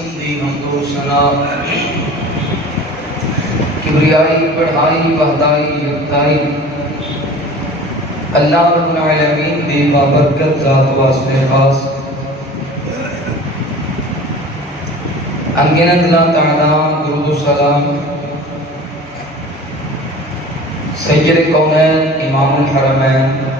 سمدی حمد و ثنا کبریائی بڑھائی وحدائی یکتائی اللہ رب العالمین دی بابرکت ذات واسطے خاص انگنت اللہ تعالیٰ درود و سلام سید کونین امام الحرمین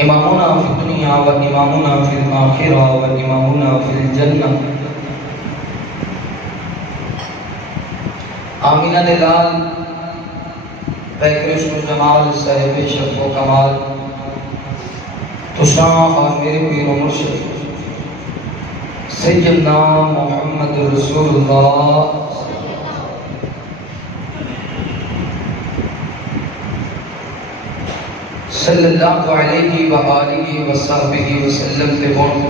امامنا فی الدنیا و امامنا فی الآخرہ و امامنا فی الجنہ آمینہ دلال پیکرش و جمال صاحب شرف و کمال تشاہ اور میرے پیر و مرشد سیدنا محمد رسول اللہ صلی اللہ علیہ وآلہ وصحبہ وسلم کے بون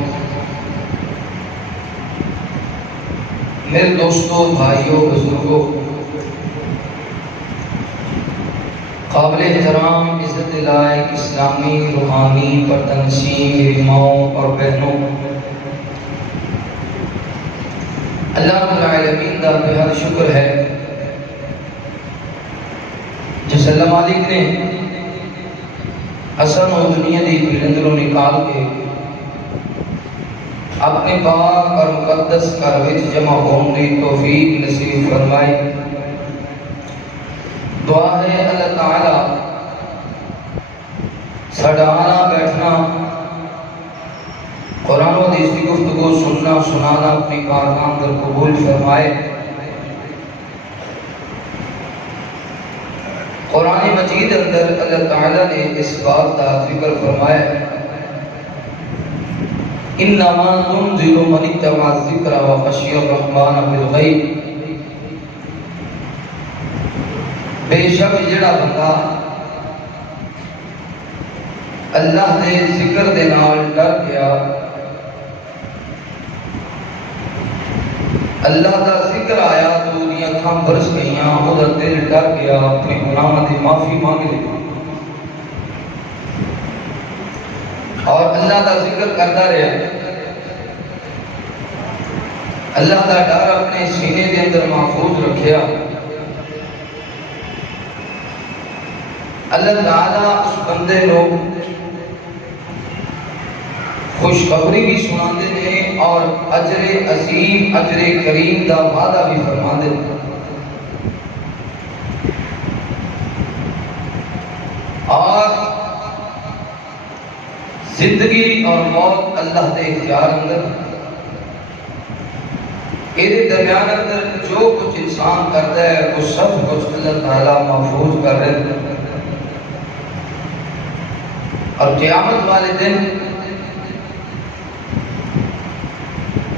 میرے دوستوں بھائیوں بزرگوں قابل احترام عزت لائق اسلامی روحانی پرتنشین میری ماؤں اور بہنوں اللہ رب العالمین دا بہت شکر ہے جس اللہ مالک نے حسن و دنیا دی بلندروں نکال کے اپنے پاک اور مقدس کروچ جمع ہون دی توفیق نصیب فرمائی دعا ہے اللہ تعالی ساڈا آنا بیٹھنا قرآن و حدیث کی گفتگو سننا سنانا اپنی بارگاہ اندر قبول فرمائے قرآن مجید اندر اللہ تعالیٰ نے اس بات کا ذکر فرمایا انما تنذر من اتبع الذکر وخشی الرحمن بالغیب بے شک جڑا بندہ اللہ دے ذکر دے نال ڈر گیا اللہ دا ذکر آیا تو دیا اکھاں برس گئیاں وہ دا دل ڈر گیا اپنے گناہ دی معافی مانگ لی اور اللہ دا ذکر کرتا رہا اللہ دا ڈر اپنے سینے دے اندر محفوظ رکھیا اللہ تعالیٰ اس بندے لوگ خوشخبری بھی سنا دے اور اجر عظیم اجر کریم دا وعدہ بھی فرما دے اور زندگی اور موت اللہ دے اختیار اندر ایدے درمیان اندر جو کچھ انسان کرتا ہے وہ سب کچھ اللہ تعالیٰ محفوظ کر رہے ہیں اور قیامت والے دن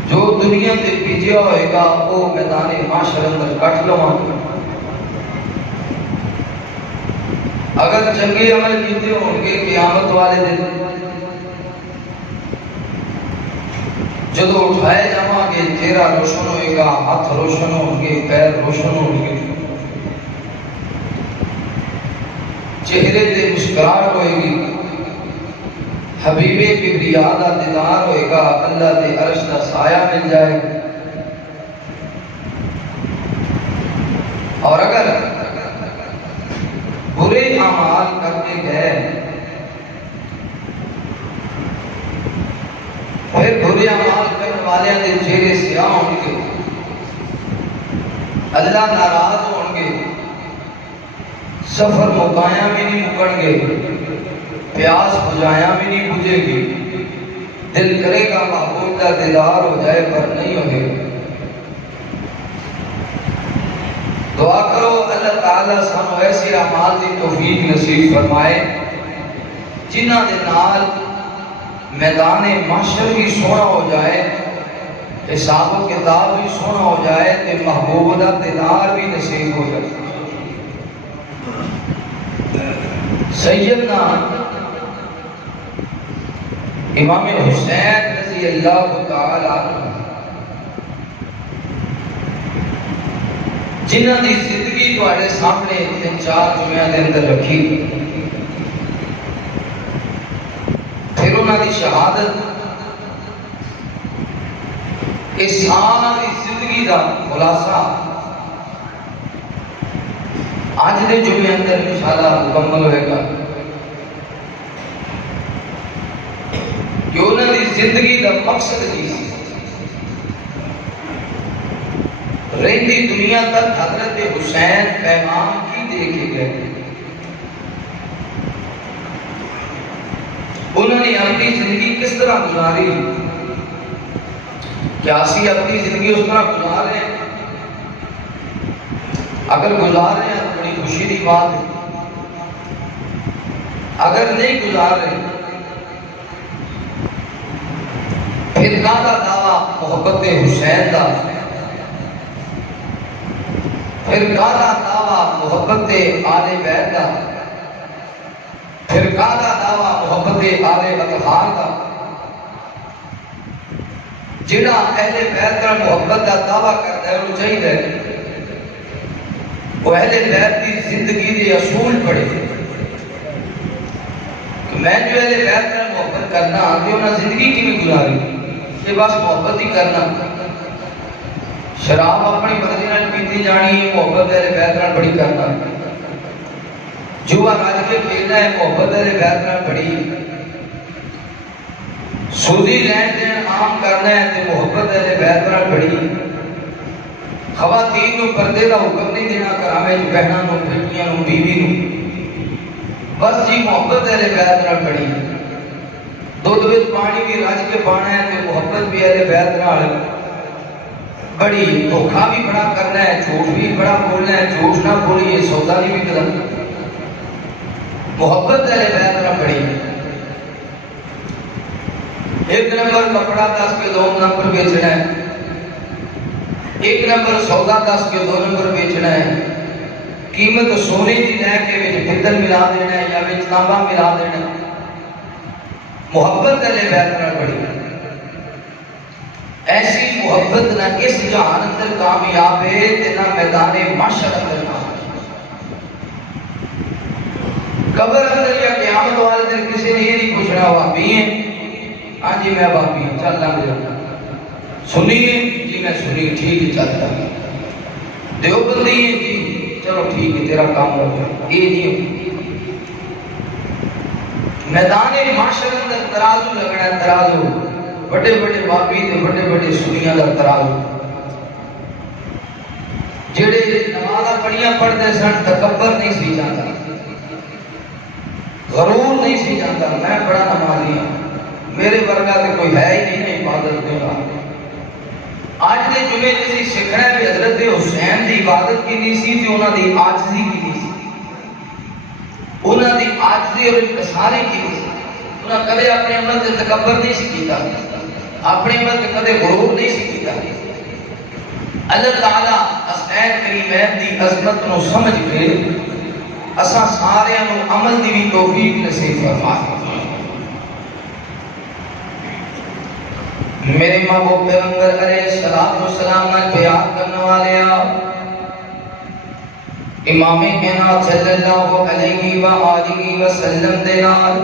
جو دنیا تے بھیجیا ہوئے گا وہ میدان معاشر اندر کٹ لو اگر چنگے عمل کیتے ہوں گے قیامت والے دن جدو اٹھائے جاواں گے چہرہ روشن ہوئے گا ہاتھ روشن ہوں گے پیر روشن ہوں گے چہرے تے مسکراہٹ ہوئے گی حبیب کبریا دا دیدار ہوئے گا اللہ دے عرش دا سایہ مل جائے اور اگر برے اعمال کرتے گئے پھر برے اعمال کرنے والے دے چہرے سیاہ ہوں گے اللہ ناراض ہوں گے سفر مکایاں بھی نہیں مکن گے پیاس بجھایاں بھی نہیں بجھے گی دل کرے گا محبوب کا دیدار ہو جائے پر نہیں ہوگے دعا کرو اللہ تعالیٰ سانو ایسی اعمال دی توفیق نصیب فرمائے جنہاں دے نال میدان محشر بھی سونا ہو جائے حساب و کتاب بھی سونا ہو جائے تے محبوب دا دیدار بھی نصیب ہو جائے سیدنا امام حسین رضی اللہ تعالیٰ جنہاں دی زندگی تواڈے سامنے تین چار جمعہ دے اندر رکھی پھر انہاں دی شہادت اس ساری زندگی کا خلاصہ آج دے جمعے اندر انشاءاللہ مکمل ہوئے گا کہ انہوں نے زندگی کا مقصد کی سی رہندی دنیا تک حضرت حسین پیغام کی دے کے گئے انہوں نے اپنی زندگی کس طرح گزاری کیا اسی اپنی زندگی اس طرح گزار رہے ہیں اگر گزار رہے ہیں تو بڑی خوشی کی بات ہے اگر نہیں گزار رہے پھر کہاں دعویٰ محبت حسین کا پھر کہاں دعویٰ محبت آل بیت کا پھر کہاں دعویٰ محبت آل اطہار کا جڑا اہل بیت کا محبت کا دعویٰ کرتا ہے وہ چاہیے وہ اہل بیت کی زندگی کے اصول پڑھے میں جو اہل بیت کا محبت کرنا کہ انہیں زندگی کی بھی گزاری کہ بس محبت ہی کرنا شراب اپنی مرضی نال پیتی جانی ہے محبت اہل بیت نال بڑی کرنا جوا راج کے کھیلنا ہے محبت اہل بیت نال بڑی سودی لین دین عام کرنا ہے تو محبت اہل بیت نال بڑی خواتین کو پردے کا حکم نہیں دینا کرامے جو بہنوں کو بیٹیاں کو بیوی کو بس جی محبت اہل بیت نال بڑی دودھ وچ پانی بھی رج کے پانا ہے تو محبت بھی اہل بیت نال بڑی دھوکھا بھی بڑا کرنا ہے جھوٹ بھی بڑا بولنا ہے جھوٹ نہ بولیے سودا نہیں بھی کرنا محبت اہل بیت نال بڑی ایک نمبر کپڑا 10 کے 2 نمبر بیچنا ہے ایک نمبر سودا 10 کے 2 نمبر بیچنا ہے قیمت سونے کی لے کے وچ پتل ملا دینا ہے یا وچ تانبا ملا دینا محبت اہل بیت نال بڑی ایسی محبت نہ اس جہان اندر کامیاب ہے تے نہ میدان محشر اندر قبر اندر یا قیامت والے دن کسی نے یہ نہیں پوچھنا وہابی ہیں ہاں جی میں وہابی ہوں چل لنگ جا سنیے جی میں سنی ٹھیک ہے چلتا دیوبندی ہے جی چلو ٹھیک ہے تیرا کام ہو گیا یہ جی میدان محشر اندر ترازو لگنا ہے ترازو بڑے بڑے وہابی تے بڑے بڑے سنیاں دا ترازو جڑے نمازاں پڑھیاں پڑھتے سن تکبر نہیں سی جاتا غرور نہیں سی جاتا میں بڑا نمازی ہوں میرے ورگا تے کوئی ہے ہی نہیں عبادت کرنا آج دے جمعے جیسی سکھنا ہے کہ حضرت حسین دی عبادت کی نہیں سی تے انہاں دی عاجزی کی نہیں سی انہاں دی عاجزی اور انکساری کی نہیں سی انہاں کدے اپنے عمل تے تکبر نہیں سی کیتا اپنے عمل تے کدے غرور نہیں سی کیتا اللہ تعالی حسین کریمین دی عظمت نو سمجھ کے اساں سارے عمل دی بھی توفیق نصیب فرمائے میرے محبوب پیغمبر علیہ السلام نے پیار کرنے والے امام کائنات صلی اللہ علیہ وآلہ وسلم دے نال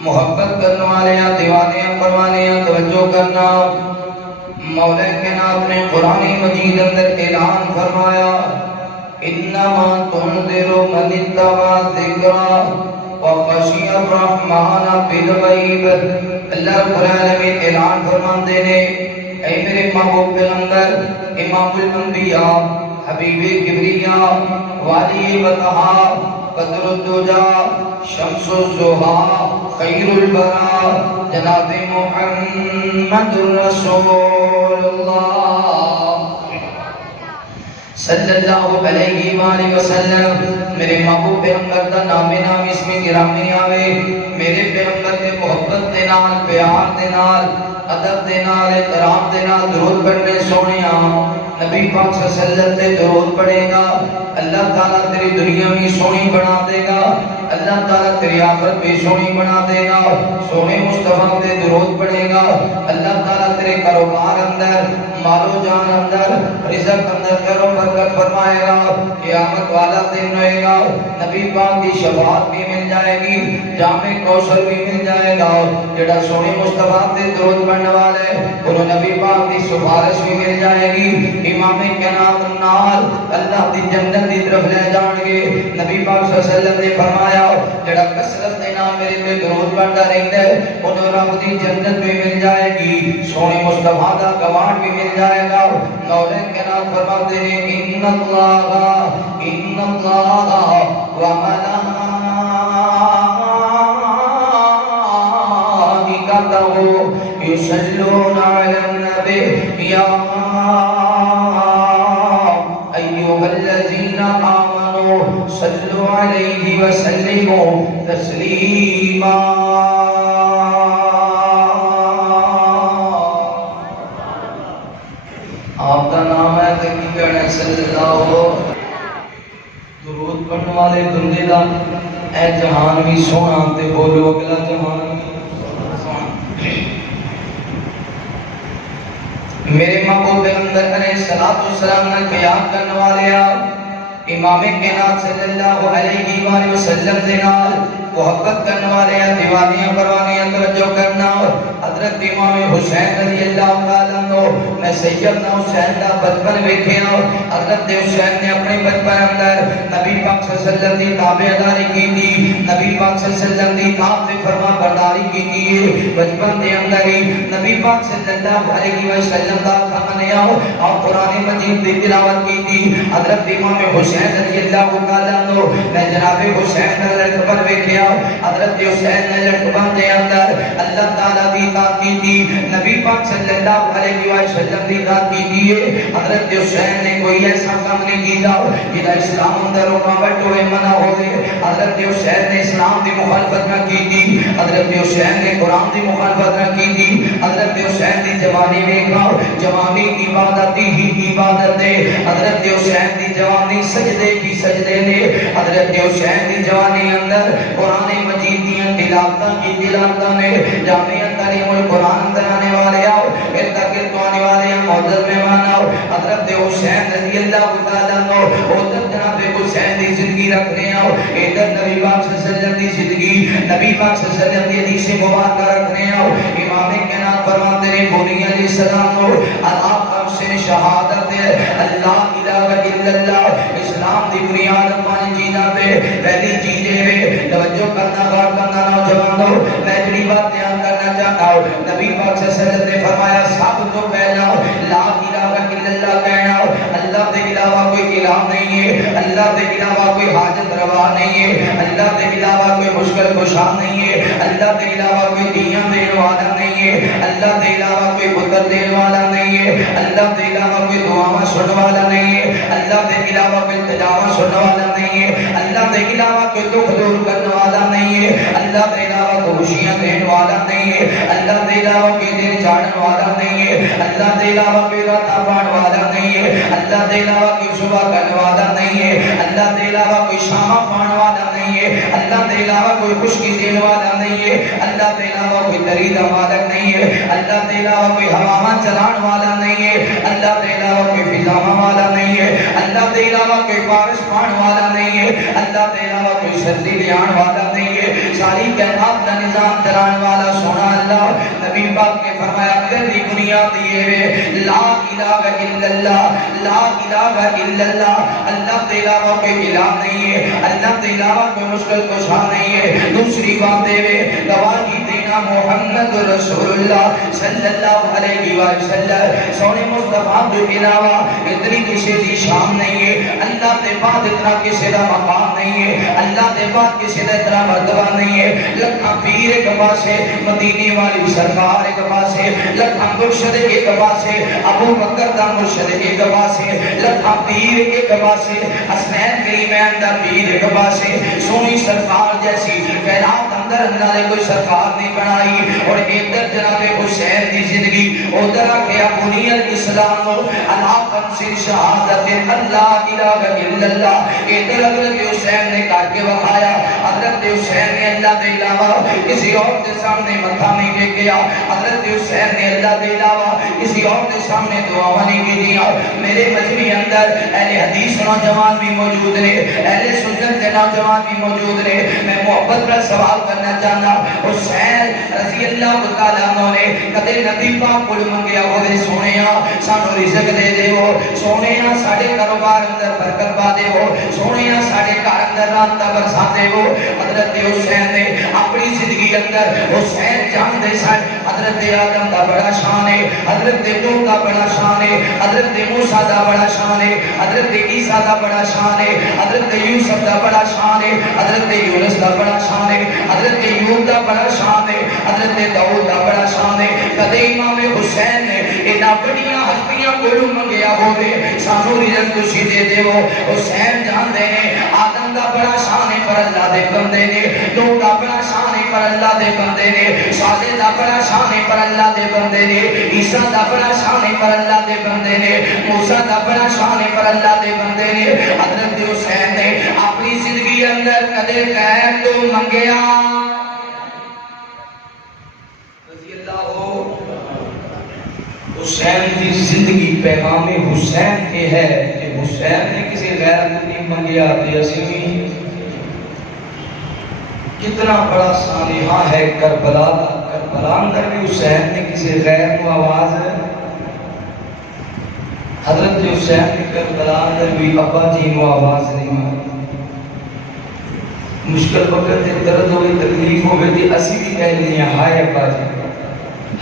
محبت کرنے والے دیوانے پروانے توجہ کرنا مولا کائنات نے قرآن مجید اندر اعلان فرمایا انما تنذر من اتبع الذکر وخشی الرحمن بالغیب اللہ رب العالمین اعلان فرماندے نے اے میرے محبوب پیغمبر امام الانبیاء حبیب کبریا والی بطہا قدر الدجا شمس الزہا خیر البرا جناب محمد رسول اللہ صلی اللہ علیہ وآلہ وسلم میرے محبوب پیغمبر دا نام اس میں گرامی آوے میرے پیغمبر کے محبت دے نال پیار دے نال ادب دے نال احترام دے نال درود پڑھنے سونیا نبی پاک صلی اللہ علیہ وسلم تے درود پڑھے گا اللہ تعالیٰ تیری دنیا بھی سونی بنا دے گا اللہ تعالیٰ تیری آخرت بھی سونی بنا دے گا سونے مصطفیٰ تے درود پڑھے گا اللہ تعالیٰ تیرے کاروبار اندر مالو جان اندر رزق اندر خیر و برکت فرمائے گا قیامت والا دن ہوئے گا نبی پاک کی شفاعت بھی مل جائے گی جامع کوثر بھی مل جائے گا جڑا سونے مصطفیٰ تے درود پڑھنے والے انہوں نبی پاک کی سفارش بھی مل جائے گی امام کائنات نال اللہ دی جنت دی طرف لے جان گے نبی پاک صلی اللہ علیہ وسلم نے فرمایا جڑا کثرت دے نال میرے تے درود پڑھتا رہندا ہے انہوں رب دی جنت بھی مل جائے گی سونے مصطفیٰ دا گوان بھی مل جائے گا مولا کائنات فرماتے ہیں ان اللہ و ملائکتہ یصلون علی النبی یا ایھا الذین آمنوا صلوا علیہ وسلموا تسلیما آپ کا نام ہے کہ کی کہنا صلی اللہ درود پڑھنے والے بندے دا اے جہان بھی سونا تے بولو اگلا جہان میرے محبوب پیغمبر علیہ الصلوۃ والسلام نے بیان کرنے والے امام کائنات صلی اللہ علیہ وآلہ وسلم دے نال محبت کرنے والے دیوانیاں پروانیاں توجہ کرنا حضرت امام حسین رضی اللہ تعالیٰ عنہ میں سیدنا حسین دا بچپن ویکھیا حضرت حسین نے اپنے بچپن اندر نبی پاک صلی اللہ علیہ وسلم دی تابعداری کی تھی نبی پاک صلی اللہ علیہ وسلم دی اطاعت تے فرما برداری کی تھی بچپن دے اندر ہی نبی پاک صلی اللہ علیہ وسلم دا کھانا لیا اور قرآن مجید دی تلاوت کی تھی حضرت امام حسین رضی اللہ تعالیٰ عنہ میں جناب حسین کا لڑکپن ویکھیا حضرت حسین نے لڑکپن دے اندر اللہ تعالیٰ دی اطاعت کی تھی نبی پاک صلی اللہ علیہ وسلم دی اطاعت کی تھی حضرت حسین نے کوئی ایسا کام نہیں کیتا کہ اسلام اندر رکاوٹ ہوئے منع ہو گئے حضرت حسین نے اسلام دی مخالفت نہ کی تھی حضرت حسین نے قرآن دی مخالفت نہ کی تھی حضرت حسین دی جوانی دیکھا جوانی عبادت ہی عبادت ہے حضرت حسین دی جوانی سجدے کی سجدے نے حضرت حسین دی جوانی اندر قرآن مجید دی تلاوتاں کی تلاوتاں نے جامعہ تعلیم القرآن اندر آنے والے آؤ ارتقل تو آنے والے معزز مہمان آؤ حضرت حسین رضی اللہ تعالیٰ عنہ ادھر جناب حسین دی زندگی رکھنے آؤ ادھر نبی پاک صلی اللہ علیہ وسلم دی زندگی نبی پاک صلی اللہ علیہ وسلم دی حدیث مبارکہ رکھنے آؤ امام کائنات فرماتے ہیں بنی علیہ السلام کو اللہ خمس شہادت اللہ الہ الا اللہ اسلام دی بنیاد پانچ چیزاں پہ پہلی چیز ہے توجہ کرنا غور کرنا نوجوانوں میں جڑی بات بیان کرنا چاہتا ہوں نبی پاک صلی اللہ علیہ وسلم نے فرمایا سب تو پہلا لا الہ الا اللہ کہنا اللہ کے علاوہ کوئی الہ نہیں ہے اللہ کے علاوہ کوئی حاجت روا نہیں ہے اللہ کے علاوہ کوئی مشکل کشا نہیں ہے اللہ کے علاوہ کوئی دیاں دینے والا نہیں ہے اللہ کے علاوہ کوئی پتر دینے والا نہیں ہے اللہ کے علاوہ کوئی دعاواں سننے والا نہیں ہے اللہ کے علاوہ کوئی تجاوز سننے والا نہیں ہے اللہ کے علاوہ کوئی دکھ دور کرنے والا نہیں ہے اللہ کے علاوہ کوئی خوشیاں دینے والا نہیں ہے اللہ کے علاوہ کوئی دن چاڑنے والا نہیں ہے اللہ کے علاوہ کوئی رات پانے والا نہیں ہے اللہ کے علاوہ کوئی صبح کرنے والا نہیں ہے اللہ کے علاوہ کوئی شام پانے والا نہیں ہے اللہ کے علاوہ کوئی خشکی دینے والا نہیں ہے اللہ کے علاوہ کوئی درید مالک نہیں ہے اللہ کے علاوہ کوئی ہواواں چلانے والا نہیں ہے اللہ کے علاوہ کوئی فضاواں والا نہیں ہے اللہ کے علاوہ کوئی بارش پانے والا نہیں ہے اللہ کے علاوہ کوئی سردی لے آنے والا نہیں ہے ساری کائنات کا نظام چلانے والا سونا اللہ نبی پاک نے فرمایا پہلی بنیاد یہ ہے لا الہ الا اللہ لا الہ الا اللہ اللہ کے علاوہ کوئی الہ نہیں ہے اللہ کے علاوہ کوئی مشکل کشا نہیں ہے دوسری بات ہے گواہی دینا محمد رسول اللہ صلی اللہ علیہ وسلم سونے مصطفیٰ کے علاوہ اتنی کسی دی شان نہیں ہے اللہ کے بعد اتنا کسی دا مقام نہیں ہے اللہ کے بعد کسی دا اتنا مرتبہ نہیں ہے لکھاں پیر ایک پاسے مدینے والی سرکار ایک پاسے لکھاں مرشد ایک پاسے ابو بکر دا مرشد ایک پاسے لکھاں پیر ایک پاسے حسنین کریمین دا پیر ایک پاسے سونی سرکار جیسی کائنات اندر اللہ نے کوئی سرکار نہیں بنائی اور ادھر جناب حسین دی زندگی ادھر آکے بنی الاسلام اللہ خمس شہادت اللہ الہ الا اللہ ادھر حضرت حسین نے کر کے بخایا حضرت حسین نے اللہ کے علاوہ کسی اور کے سامنے متھا نہیں ٹیکیا حضرت حسین نے اللہ کے علاوہ کسی کسی اور کے سامنے دعا نہیں کی دیا. میرے مجمع اندر اہل حدیث نوجوان بھی موجود نے, اہل سنت کے نوجوان بھی موجود نے. میں محبت کا سوال کرنا چاہنا, حسین رضی اللہ تعالیٰ عنہ نے کدے نبی پاک کو منگیا ہوئے سونیا سانو رزق دے دے ہو, سونیا ساڑے کاروبار اندر برکت پا دے ہو, سونیا ساڑے کار اندر رات برسا دے ہو. حضرت حسین نے اپنی زندگی اندر حسین جان دے سن حضرت آدم دا بڑا شان ہے, حضرت نوح دا بڑا شان ہے, حضرت موسیٰ دا بڑا شان ہے, حضرت عیسیٰ دا بڑا شان ہے, حضرت یوسف دا بڑا شان ہے, حضرت یونس دا بڑا شان ہے, حضرت ایوب دا بڑا شان ہے, حضرت داؤد دا بڑا شان ہے. کدے امام حسین نے انہاں بڑیاں ہستیاں کولوں منگیا ہوے سانو رزق تسی دے دیو. حسین جاندے نے آدم دا بڑا شان ہے پر اللہ دے بندے نے, نوح دا بڑا شان ہے پر اللہ دے بندے نے, صالح دا بڑا شان ہے پر اللہ دے بندے نے, عیسیٰ دا بڑا شان ہے پر اللہ دے بندے نے, موسیٰ دا بڑا شان ہے پر اللہ دے بندے نے. حضرت حسین نے اپنی زندگی اندر کدے غیر تو منگیا رضی اللہ ہو. حسین کی زندگی پیغام حسین کے ہے کہ حسین نے کسی غیر کو نہیں منگیا. اسی کتنا بڑا سانحہ ہے کربلا کا. کربلا اندر بھی حسین نے کسی غیر کو آواز ہے. حضرت حسین نے کربلا اندر بھی ابا جی کو آواز نہیں ماری. مشکل وقت درد ہوئے تکلیف ہوئے تھی اسی بھی کہہ لیا ہائے ابا جی,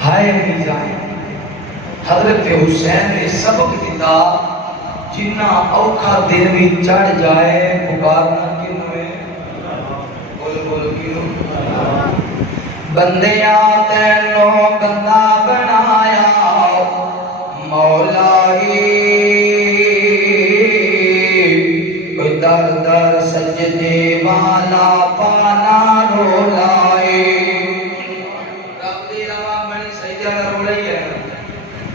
ہائے امی جان. حضرت حسین نے سبق دیتا جنہ اوکھا دن بھی چڑھ جائے پکارنا کیوں ہے, بولو بولو کیوں. بندیا تینوں بندہ بنایا مولا کوئی در در سجدے والا پانا رولائے. رب دی روا بنی سجدہ میں رو رہی ہے.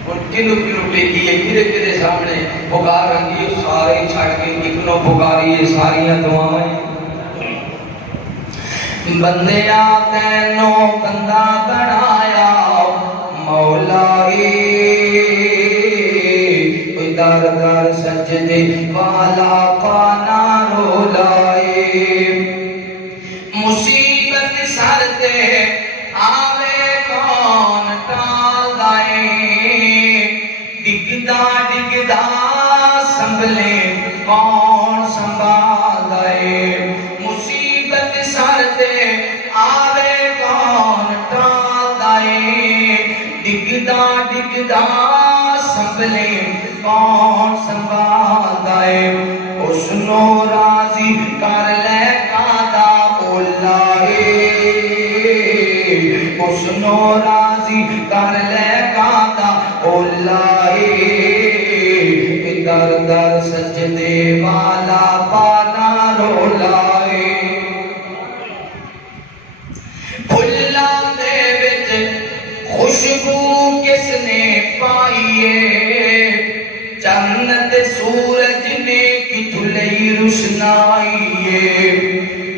ان کنو کنو ٹیکی ہے کھرے کھرے سامنے پکار رنگی سارے چھڑ کے اکنو پکاری ساریاں دعائیں. بندیا تینوں بندہ بنایا مولا کوئی در در سجدے والا پانا رولائے. مصیبت سر تے آوے کون ٹال دائے, ڈگدا ڈگدا سنبھلے کون سنبھال دائے. مصیبت سر تے آوے کون ٹال دائے, ڈگدا ڈگدا سنبھلے کون سنبھال دائے. اس نو راضی کر لے کادا اولائے, اس نو راضی کر لے کادا اولائے. در در سجدے والا پانا رولائے. پھلا دے وچ خوشبو کس نے پائیے, جنت سورج نے کتھوں لئی روشنائیے.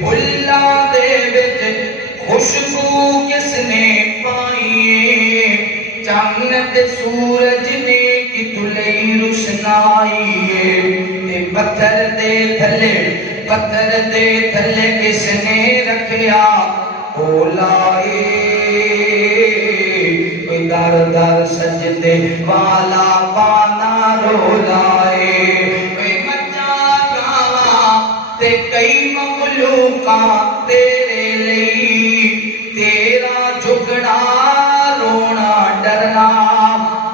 پھلا دے وچ خوشبو کس نے پائیے, جنت سورج نے کتھوں لئی روشنائیے. پتھر دے تھلے کس نے رکھیا اولائے, کوئی در در سجدے والا پانا رولائے. کوئی مچا گاواں تے کئی مخلوقاں تیرے لئی, تیرا جھکنا رونا ڈرنا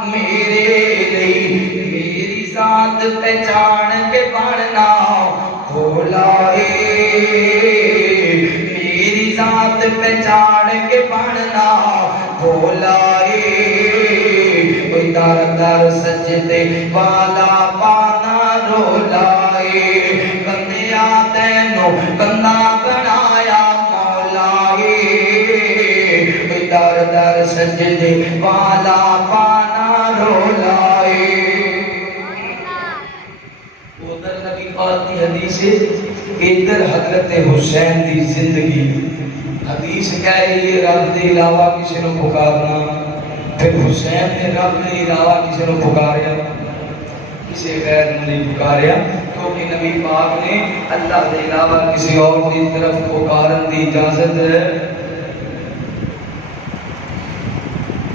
میرے لئی. میری ذات پہچان کے بڑھنا بھولائے, میری ذات پہچان کے بڑھنا بھولائے. کوئی در در سجدے والا پانا رولائے. بندیا تینوں بندہ بنایا مولائے, کوئی در در سجدے والا پانا رولائے. ادھر نبی پاک کی حدیث ہے, ادھر حضرت حسین دی زندگی. حدیث کہہ رہی ہے رب دے علاوہ کسی نے پکارنا پھر حسین نے رب نے علاوہ کسی نے پکاریا، کسی غیر نے نہیں پکاریا، کیونکہ نبی پاک نے اللہ کے علاوہ کسی اور کی طرف پکارن دی اجازت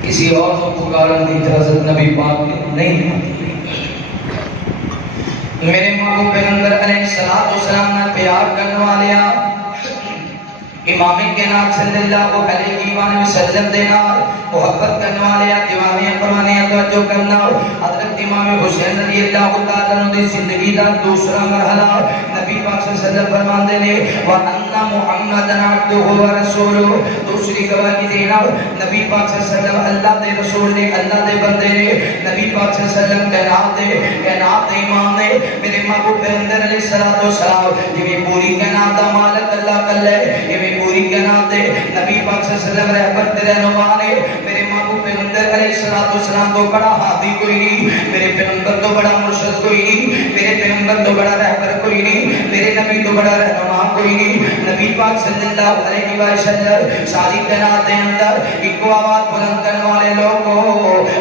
کسی اور کو پکارن دی اجازت نبی پاک نے نہیں دی۔ میرے محبوب پیغمبر علیہ السلام نے پیار کرنے والے امام کائنات صلی اللہ علیہ وسلم دینا محبت کرنے والے دیوانے پرانے توجہ کرنا حضرت امام حسین رضی اللہ تعالی عنہ دی زندگی دا دوسرا مرحلہ نبی پاک صلی اللہ علیہ وسلم فرماندے نے وَأَنَّ مُحَمَّدًا عَبْدُهُ وَرَسُولُهُ دوسری گواہی دینا نبی پاک صلی اللہ علیہ وسلم اللہ دے رسول نے اللہ دے بندے نے نبی پاک صلی اللہ علیہ وسلم کائنات دے امام نے میرے محبوب پیغمبر علیہ السلام یہ پوری کائنات دا مالک اللہ کل ہے یہ پوری کائنات دے نبی پاک صلی اللہ علیہ وسلم رہبر تے رہنما نے میرے محبوب پیغمبر علیہ السلام تو بڑا ہادی کوئی نہیں میرے پیغمبر تو بڑا مرشد کوئی نہیں میرے پیغمبر تو بڑا رہبر کوئی نہیں میرے نبی تو بڑا رہنما کوئی نہیں نبی پاک صلی اللہ علیہ وسلم ساری کائنات دے اندر ایک آواز بلند کرنے والے لوگوں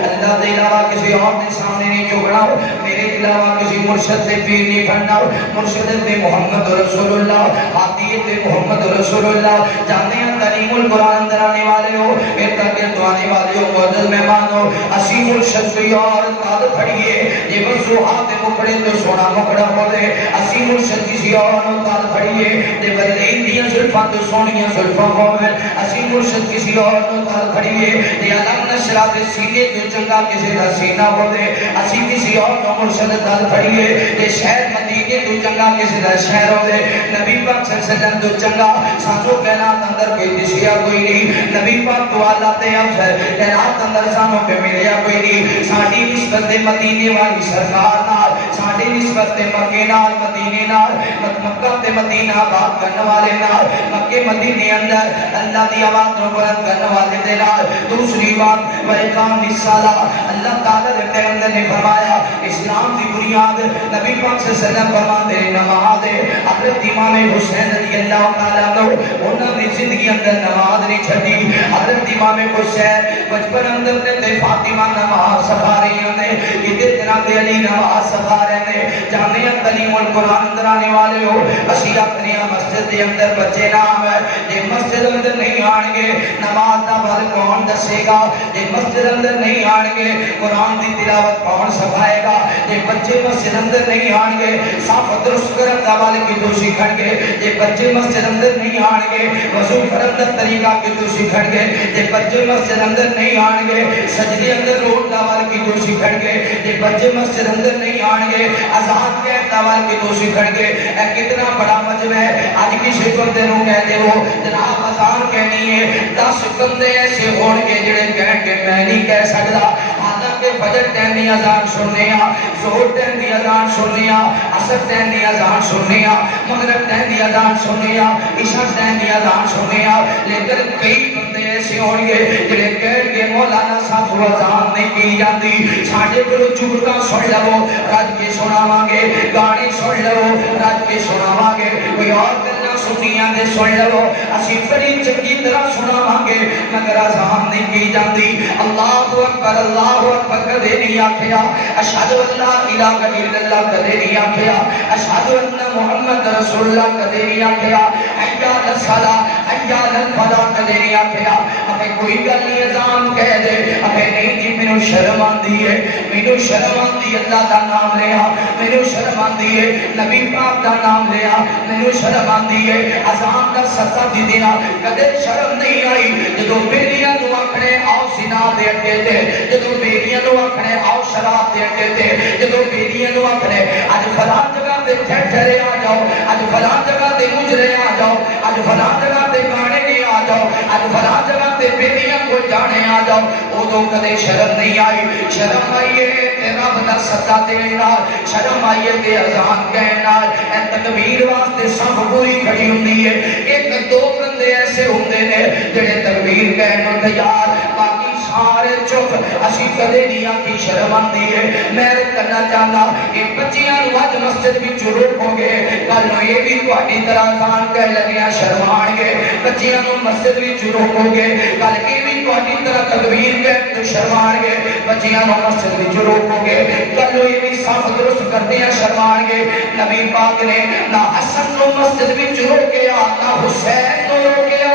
اللہ دے علاوہ کسی اور کے سامنے نہیں جھکنا میرے علاوہ کسی مرشد سے پیر نہیں بننا مرشد تے محمد رسول اللہ ہادی تے محمد رسول اللہ جانے ہیں تعلیم القرآن اندر آنے والے ہو ارتقل تو آنے والے ہو معزز مہمان ہو اسیم الشدی اور تاد پھڑیے یہ بس روحات مکڑے تو سونا مکڑا ہو دے اسیم الشدی سی اور تاد پھڑیے دے بلین دیا سلفاں تو سونیاں سلفاں ہو میں اسیم الشد کسی اور تاد پھڑیے دے علم نشرات سینے تو چنگا کسی دا سینہ ہو دے اسیم کسی اور مرشد تاد پھڑیے دے شہر مدینے تو چنگا کسی دا شہر ہو دے نبی پاک صلی اللہ علیہ وسلم تو چنگا سانسو کائنات اندر کوئی دشیا کوئی نہیں نبی پاک تو اللہ تے افضل کائنات اندر سانوں پہ ملیا کوئی نہیں ساڑھی نسبت مدینے والی سرکار نال ساڑھی نسبت مکے نال مدینے نال مکہ تے مدینہ بات کرنے والے نال مکے مدینے اندر اللہ دی آواز رو بلند کرنے والے دے نال دوسری بات وَإِقَامِ الصَّلَاةِ اللہ تعالیٰ دے پیغمبر نے فرمایا اسلام دی بنیاد نبی پاک صلی اللہ علیہ وسلم فرماتے نماز ہے حضرت امام حسین رضی اللہ تعالیٰ عنہ انہوں نے زندگی اندر نماز نہیں چھڑی حضرت امام حسین بچپن اندر تے فاطمہ نماز سکھا رہی ہیں کہ جناب علی نماز سکھا رہے ہیں جانے تعلیم القرآن اندر آنے والے ہو اشیاء کنیا مسجد دے اندر بچے نام ہے یہ مسجد اندر نہیں آن گے نماز دا بھل کون دسے گا یہ مسجد اندر نہیں آن گے قرآن دی تلاوت کون سکھائے گا یہ بچے مسجد اندر نہیں آن گے صاف درست کرن دا والے کی تو سیکھن گے یہ بچے مسجد اندر نہیں آن گے وضو کرن دا طریقہ کی تو سیکھن گے یہ بچے مسجد اندر نہیں آن گے سجدے اندر روٹ دا والے کی تو سیکھن گے یہ بچے مسجد اندر نہیں آن گے اذان کے اعتبار کی تو سیکھن گے اے کتنا بڑا مجمع ہے آج کسی بندے نوں کہہ دے وہ جناب اذان کہنی ہے 10 بندے ایسے ہون گے جڑے کہن گے میں نہیں کہہ سکدا حالانکہ فجر ٹائم دی اذان سننے آ ظہر ٹائم دی اذان سننے آ عصر ٹائم دی اذان سننے آ مغرب ٹائم دی اذان سننے آ عشاء ٹائم دی اذان سننے آ لیکن کئی بندے ایسے ہون گے جڑے کہن گے مولانا صاحب اذان نہیں کی جاتی ساڈے کولوں چگتاں سن لو رج کے سناواں گے گانے سن لو رج کے سناواں گے کوئی اور گلاں سنیاں دے سن لو اسی بڑی چنگی طرح سناواں گے مگر اذان نہیں کی جاتی اللہ اکبر کدے نہیں آکھیا اشہد ان لا الہ الا اللہ کدے نہیں آکھیا اشہد ان محمد رسول اللہ کدے نہیں آکھیا حی علی الصلاۃ حی علی الفلاح کدے نہیں آکھیا ہمیں کوئی گل نہیں اذان کہہ دے ہمیں نہیں جی مینوں شرم آندی ہے مینوں شرم آندی ہے اللہ دا نام لیا مینوں شرم آندی ہے نبی پاک دا نام لیا مینوں شرم آندی ہے اذان دا سزا دی دینا کدے شرم نہیں آئی جدوں بیلیاں نوں آکھنے آؤ زنا دے اڈے تے جدوں بیلیاں نوں آکھنے آؤ شراب دے اڈے تے جدوں بیلیاں نوں آکھنے اج فلاں جگہ تے ٹھہرے آ جاؤ اج فلاں جگہ تے مجرے آ جاؤ اج فلاں جگہ تے گانے لے آ جاؤ اج فلاں جگہ تے بیلیاں کو جانے آ جاؤ ادوں کدے شرم نہیں آئی شرم آئیے تے رب دا سزا دینے نال شرم آئیے تے اذان کہن نال اے تکبیر واسطے سب پوری کھڑی ہوندی ہے ایک دو بندے ایسے ہوندے نے جڑے تکبیر کہن نوں تیار باقی سارے چپ اسی کدے نہیں آتی شرم آندی ہے میں کرنا چاہنا کہ بچیاں نوں اج مسجد وچ روکو گے کل نوں یہ بھی تہاڈی طرح اذان کہہ لگیا شرمان گے بچیاں نوں مسجد وچ روکو گے کل یہ بھی تہاڈی طرح تکبیر کہہ تو شرمان گے بچیاں نو مسجد وچ روکو گے کلو یہ صاف درست کردے ہیں شرمان گے نبی پاک نے نہ حسن نو مسجد وچ روکیا نہ حسین نو روکیا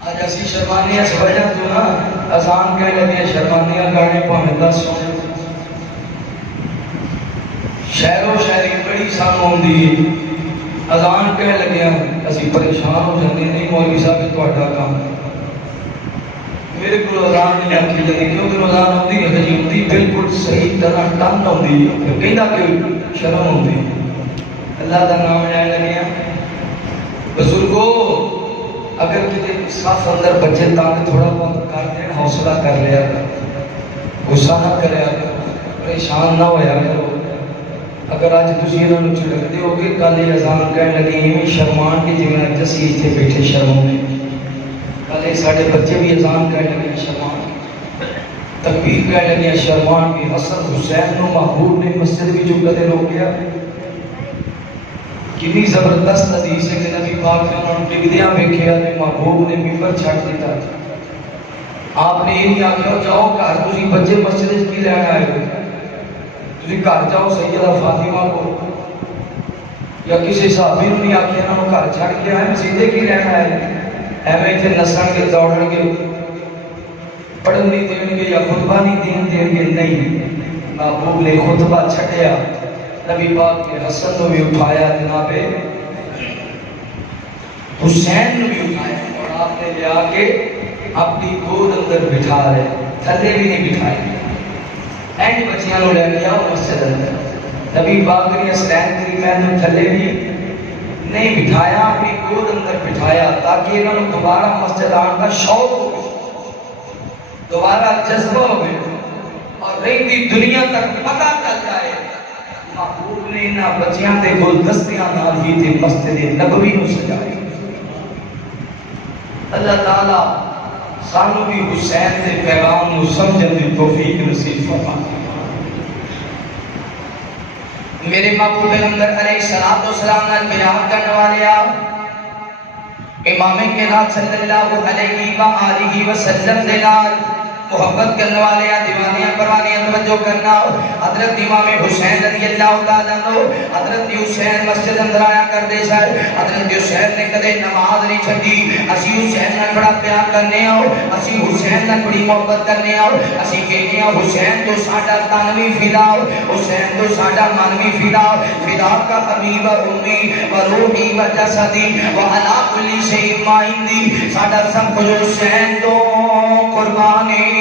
آج اسی شرمانیاں سے وجہ تو نا اذان کہہ لگے شرمانیاں گانے پاویں 10 سونے شہر و شہری بڑی سانو ہوندی ہے اذان کہہ لگے اسی پریشان ہو جاندے نہیں مولوی صاحب تہاڈا کام میرے کو اذان نہیں آکھی جاندی کیونکہ اذان ہوندی ہے جی ہوندی بالکل صحیح طرح ٹن ہوندی ہے پھر کہندا کہ شرم ہوندی اللہ دا نام لے لگے بزرگو اگر کسی صاف اندر بچے تاکہ تھوڑا بہت کر دیں حوصلہ کر لیا غصہ نہ کریا پریشان نہ ہویا کرو اگر آج تسی انہاں نوں چھڑکدے ہو کہ کل یہ اذان کہن لگی ایویں شرمان کے جویں جسی ایتھے بیٹھے شرماؤندے کل ساڈے بچے بھی اذان کہن لگے شرمان تکبیر کہن لگے شرمان کے حسن حسین نو محبوب نے مسجد وچ کدے روکیا کتنی زبردست حدیث ہے کہ نبی پاک نے انہوں نے ٹکدیاں ویکھیا تے محبوب نے ممبر چھڈ دیتا آپ نے یہ نہیں آکھیا جاؤ گھر تسی بچے مسجد وچ کی لین آئے ہو تسی گھر جاؤ سیدہ فاطمہ کو یا کسی صحابی نے نہیں آکھیا انہوں نے گھر چھڈ کے آئے مسجد کی لین آئے ایویں ایتھے نسن کے دوڑن گے پڑھن نہیں دین گے یا خطبہ نہیں دین گے نہیں محبوب نے خطبہ چھڈیا نبی پاک نے حسن کو بھی اٹھایا جناب حسین کو بھی اٹھایا اور آپ نے لے آ کے اپنی گود اندر بٹھا رہے تھلے بھی نہیں بٹھائے اینڈ بچیاں لے لیا مسجد اندر نبی پاک نے حسین کی میں تھلے بھی نہیں بٹھایا اپنی گود اندر بٹھایا تاکہ انہوں نے دوبارہ مسجد آنے کا شوق ہو دوبارہ جذبہ ہو اور رہتی دنیا تک پتہ چل جائے محبوب نے نہ بچیاں تے گلدستیاں نال ہی تے مسجد نبوی نو سجائی اللہ تعالی سانو بھی حسین دے پیغام نو سمجھن دی توفیق نصیب فرمائے میرے محبوب پیغمبر علیہ الصلوۃ والسلام نے بیان کرنے والے امام کائنات صلی اللہ علیہ وآلہ وسلم دے نال محبت کرنے والے دیوانیاں پروانیاں توجہ کرنا حضرت امام حسین رضی اللہ تعالیٰ عنہ حضرت حسین مسجد اندر آیا کرتے سر حضرت حسین نے کدے نماز نہیں چھڈی اسی حسین نال بڑا پیار کرنے آؤ اسی حسین نال بڑی محبت کرنے آؤ اسی کہتے ہیں حسین تو ساڈا تن بھی فدا حسین تو ساڈا من بھی فدا فدا کا حبیب امی و روحی و جسدی و علی کل شیء ما عندی ساڈا سب کچھ حسین تو قربانی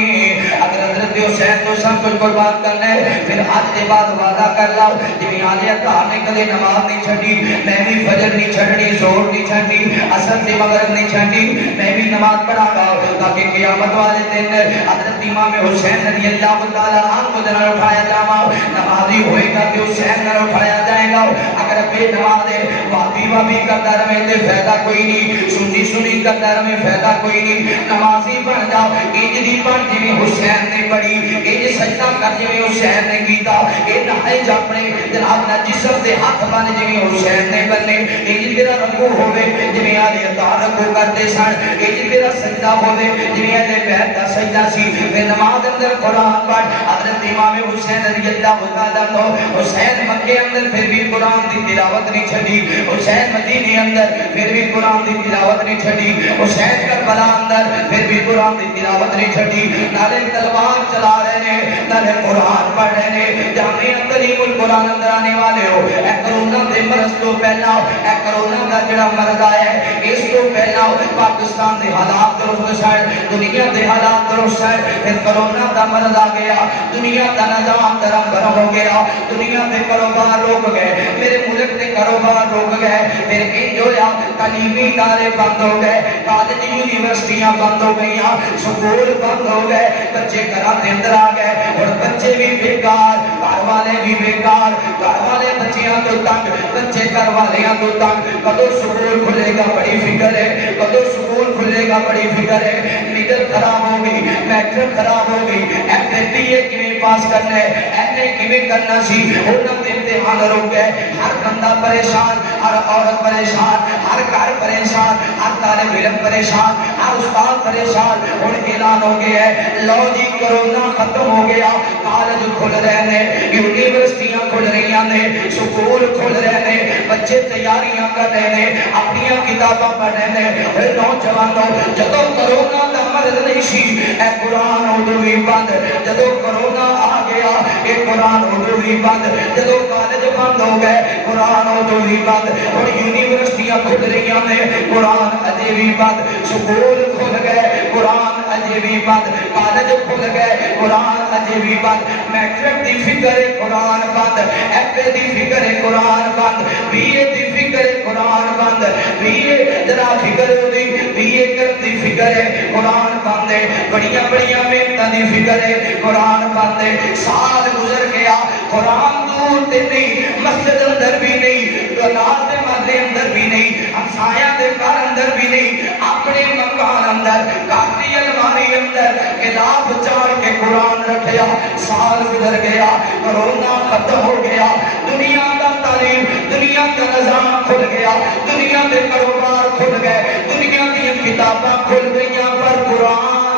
اگر حضرت حسین تو سب کچھ قربان کرنا ہے پھر آج کے بعد وعدہ کر لاؤ جی آلیہ کہا نے کدے نماز نہیں چھڑی میں بھی فجر نہیں چھڑنی زور نہیں چھڑنی اثر سے مغرب نہیں چھڑنی میں بھی نماز پڑھا گا تاکہ قیامت والے دن حضرت امام حسین رضی اللہ تعالیٰ عنہ کو جنہاں اٹھایا جاما نمازی ہوئے گا کہ حسین نہ اٹھایا جائے گا اگر بے نماز ہے وابی وابی کرتا رہے تو فائدہ کوئی نہیں سنی سنی کرتا رہے فائدہ کوئی نہیں نمازی بن جاؤ اجری بن جی حسین نے پڑھی اج سجدہ کر جی حسین نے کیتا اے نہائے جاپنے جناب نہ جسم دے ہاتھ بن جی حسین نے بننے اج تیرا رکوع ہوئے جی آلی اطاع رکوع کرتے سن اج تیرا سجدہ ہوئے جی آلی پیر دا سجدہ سی میں نماز اندر قرآن پڑھ حضرت امام حسین رضی اللہ تعالیٰ عنہ حسین مکے اندر پھر بھی قرآن دی تلاوت نہیں چھڑی حسین مدینے اندر پھر بھی قرآن دی تلاوت نہیں چھڑی حسین کربلا اندر پھر بھی قرآن دی تلاوت نہیں چھڑی نالے تلوار چلا رہے ہیں نالے قرآن پڑھ رہے ہیں جامعہ تعلیم القرآن اندر آنے والے ہو اے کرونا دے مرض تو پہلا اے کرونا دا جڑا مرض آیا ہے اس تو پہلا پاکستان دے حالات درست شاید دنیا دے حالات درست شاید پھر کرونا دا مرض آ گیا دنیا دا نظام درم برم ہو گیا دنیا دے کاروبار روک گئے میرے ملک دے کاروبار روک گئے پھر انج ہویا تعلیمی ادارے بند ہو گئے کالج یونیورسٹیاں بند ہو گئی سکول بند ہو گئے بچے گھراں دے اندر آ گئے اور بچے بھی بیکار گھر والے بھی بیکار گھر والے بچیاں تو تنگ بچے گھر والیاں تو تنگ کدو سکول کھلے گا بڑی فکر ہے کدو سکول کھلے گا بڑی فکر ہے لیڈر خراب ہو گئی میٹرک خراب ہو گئی ایم اے بی اے کیویں پاس کرنا ہے ایم اے کیویں کرنا سی انہاں دے امتحان رک گئے، ہر بندہ پریشان، ہر عورت پریشان، ہر گھر پریشان، ہر طالب علم پریشان، ہر استاد پریشان۔ اور اعلان ہو گیا ہے لو جی کرونا ختم ہو گیا، کالج کھل رہے ہیں، یونیورسٹیاں کھل رہی ہیں، سکول کھل رہے ہیں، بچے تیاریاں کر رہے ہیں، اپنی کتاباں پڑھ رہے ہیں۔ نوجوانوں جدو کرونا کا مرض نہیں سی اے قرآن ادھر بھی بند، جدو کرونا آ گیا اے قرآن ادھر بھی بند، جدو کالج بند ہو گئے قرآن ادھر بھی بند، اور یونیورسٹیاں کھل رہی ہیں قرآن اجے بھی بند، سکول کھل گئے قرآن اجے بھی بند، کالج کھل گئے قرآن اجے بھی بند، میٹرک دی فکر ہے قرآن بند، ایف اے دی فکر ہے قرآن بند، بی اے دی فکر ہے قرآن بند، بی اے ذرا فکر ہوتی، بی اے کر دی فکر ہے قرآن بند ہے، بڑیاں بڑیاں محنتاں دی فکر ہے قرآن بند ہے۔ سال گزر گیا قرآن دور تے نہیں، مسجد اندر بھی نہیں، نماز دے محلے اندر بھی نہیں، ہمسایاں دے گھر اندر بھی نہیں، اپنے مکان اندر کافی الماری اندر خلاف چاڑ کے قرآن رکھیا۔ سال گزر گیا کرونا ختم ہو گیا، دنیا کا تعلیم، دنیا کا نظام کھل گیا، دنیا کے کاروبار کھل گئے، دنیا کی کتاباں کھل گئی، پر قرآن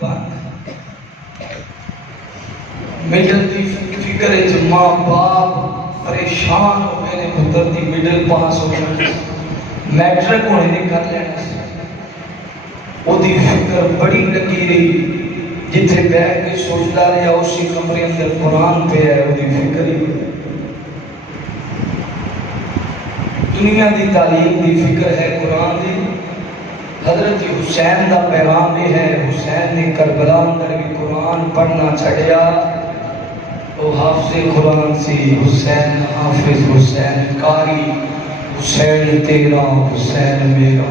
بند۔ مڈل دی فکر ہے ماں باپ پریشان ہو گئے نے، پتر دی مڈل پاس ہو گئے، میٹرک ہونے نے کر لینا، وہ دی فکر بڑی لگی رہی، جتھے بیٹھ کے سوچتا رہا اسی کمرے اندر قرآن پہ ہے، وہ دی فکر ہی دنیا دی تعلیم دی فکر ہے قرآن دی۔ حضرت حسین دا پیغام یہ ہے، حسین نے کربلا اندر بھی قرآن پڑھنا چھڑیا، وہ حافظ قرآن سی، حسین حافظ، حسین قاری، حسین تیرا حسین میرا،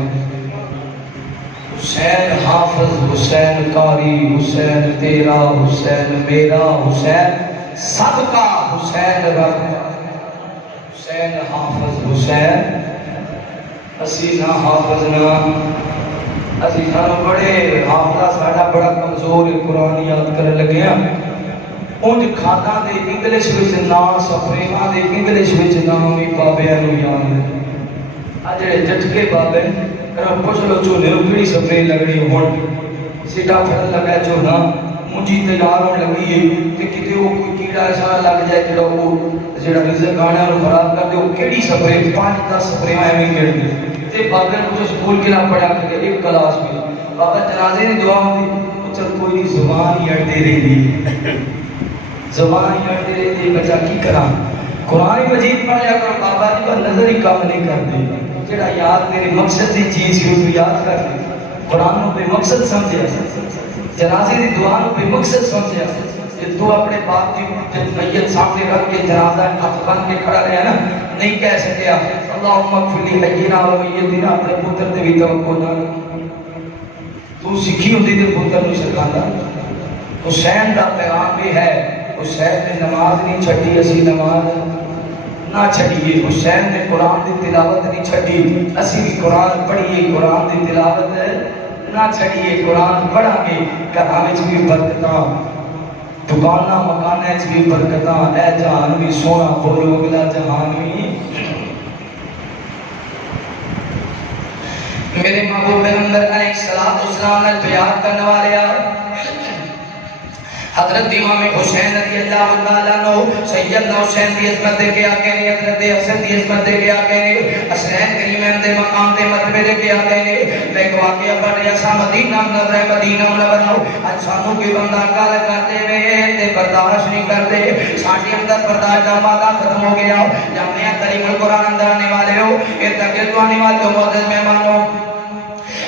حسین حافظ، حسین قاری، حسین تیرا حسین میرا، حسین سب کا حسین رب، حسین حافظ حسین۔ اسی نہ حافظ نہ اسی سانو بڑے حافظہ ساڈا بڑا کمزور ہے، قرآن یاد کرنے لگے ہیں، ان کھانا دے انگلش وچ نام، سپریما دے انگلش وچ نام بھی بابیاں نوں یاد ہے۔ اج جڑے جٹکے بابے پوچھ لو چونے نوں کیڑی سپرے لگنی، ہن سیٹا پھڑن لگا چونا مجھی تیار ہون لگی ہے کہ کتے وہ کوئی کیڑا ایسا لگ جائے جڑا وہ جڑا رزق آنا اور خراب کر دے، وہ کیڑی سپرے 5-10 سپرے میں مل گئی تے بابے کو سکول کے نہ پڑھا کہ ایک کلاس میں بابا جنازے دی دعا ہوندی، چل کوئی زبان ہی اڑتی رہی، زبان ہی اڑتی رہی، بچہ کی کرا قرآن مجید پڑھ لیا کر، بابا جی پر نظر ہی کام نہیں کرتے، جڑا یاد تیرے مقصد دی چیز ہی وہ یاد کر لے، قرآن کو بے مقصد سمجھے، جنازے دی دعا کو بے مقصد سمجھے، کہ تو اپنے باپ کی میت سامنے رکھ کے جنازہ ہاتھ بن کے کھڑا رہا نا، نہیں کہہ سکیا اللہم اغفر لی حینا و میتنا، اپنے پتر تے بھی توقع نہ تو سکھی ہوتی تے پتر نہیں سکھاتا۔ حسین دا پیغام بھی ہے، حسین نے نماز نہیں چھٹی، اسی نماز نہ چھٹیے، حسین نے قرآن دی تلاوت نہیں چھٹی، اسی بھی قرآن پڑھیے، قرآن دی تلاوت نہ چھٹیے، قرآن پڑھا گے، گھراں وچ بھی برکتاں، دکاناں مکاناں وچ بھی برکتاں، اے جہان بھی سونا بولو اگلا جہان بھی۔ میرے محبوب پیغمبر علیہ السلام نے پیار کرنے والے حضرت امام حسین رضی اللہ تعالیٰ عنہ سیدنا حسین کی عظمت دے کے آگے نے، حضرت حسن کی عظمت دے کے آگے نے، حسین کریمین دے مقام دے مرتبے دے کے آگے نے۔ میں ایک واقعہ پڑھ رہا سا مدینہ منورہ مدینہ منورہ، اج سانو کوئی بندہ گل کرتے وے تے برداشت نہیں کرتے، ساڈے اندر برداشت دا مادہ ختم ہو گیا۔ جامعہ تعلیم القرآن اندر آنے والے ہو، ارتقی تو آنے والے ہو، معزز مہمانوں،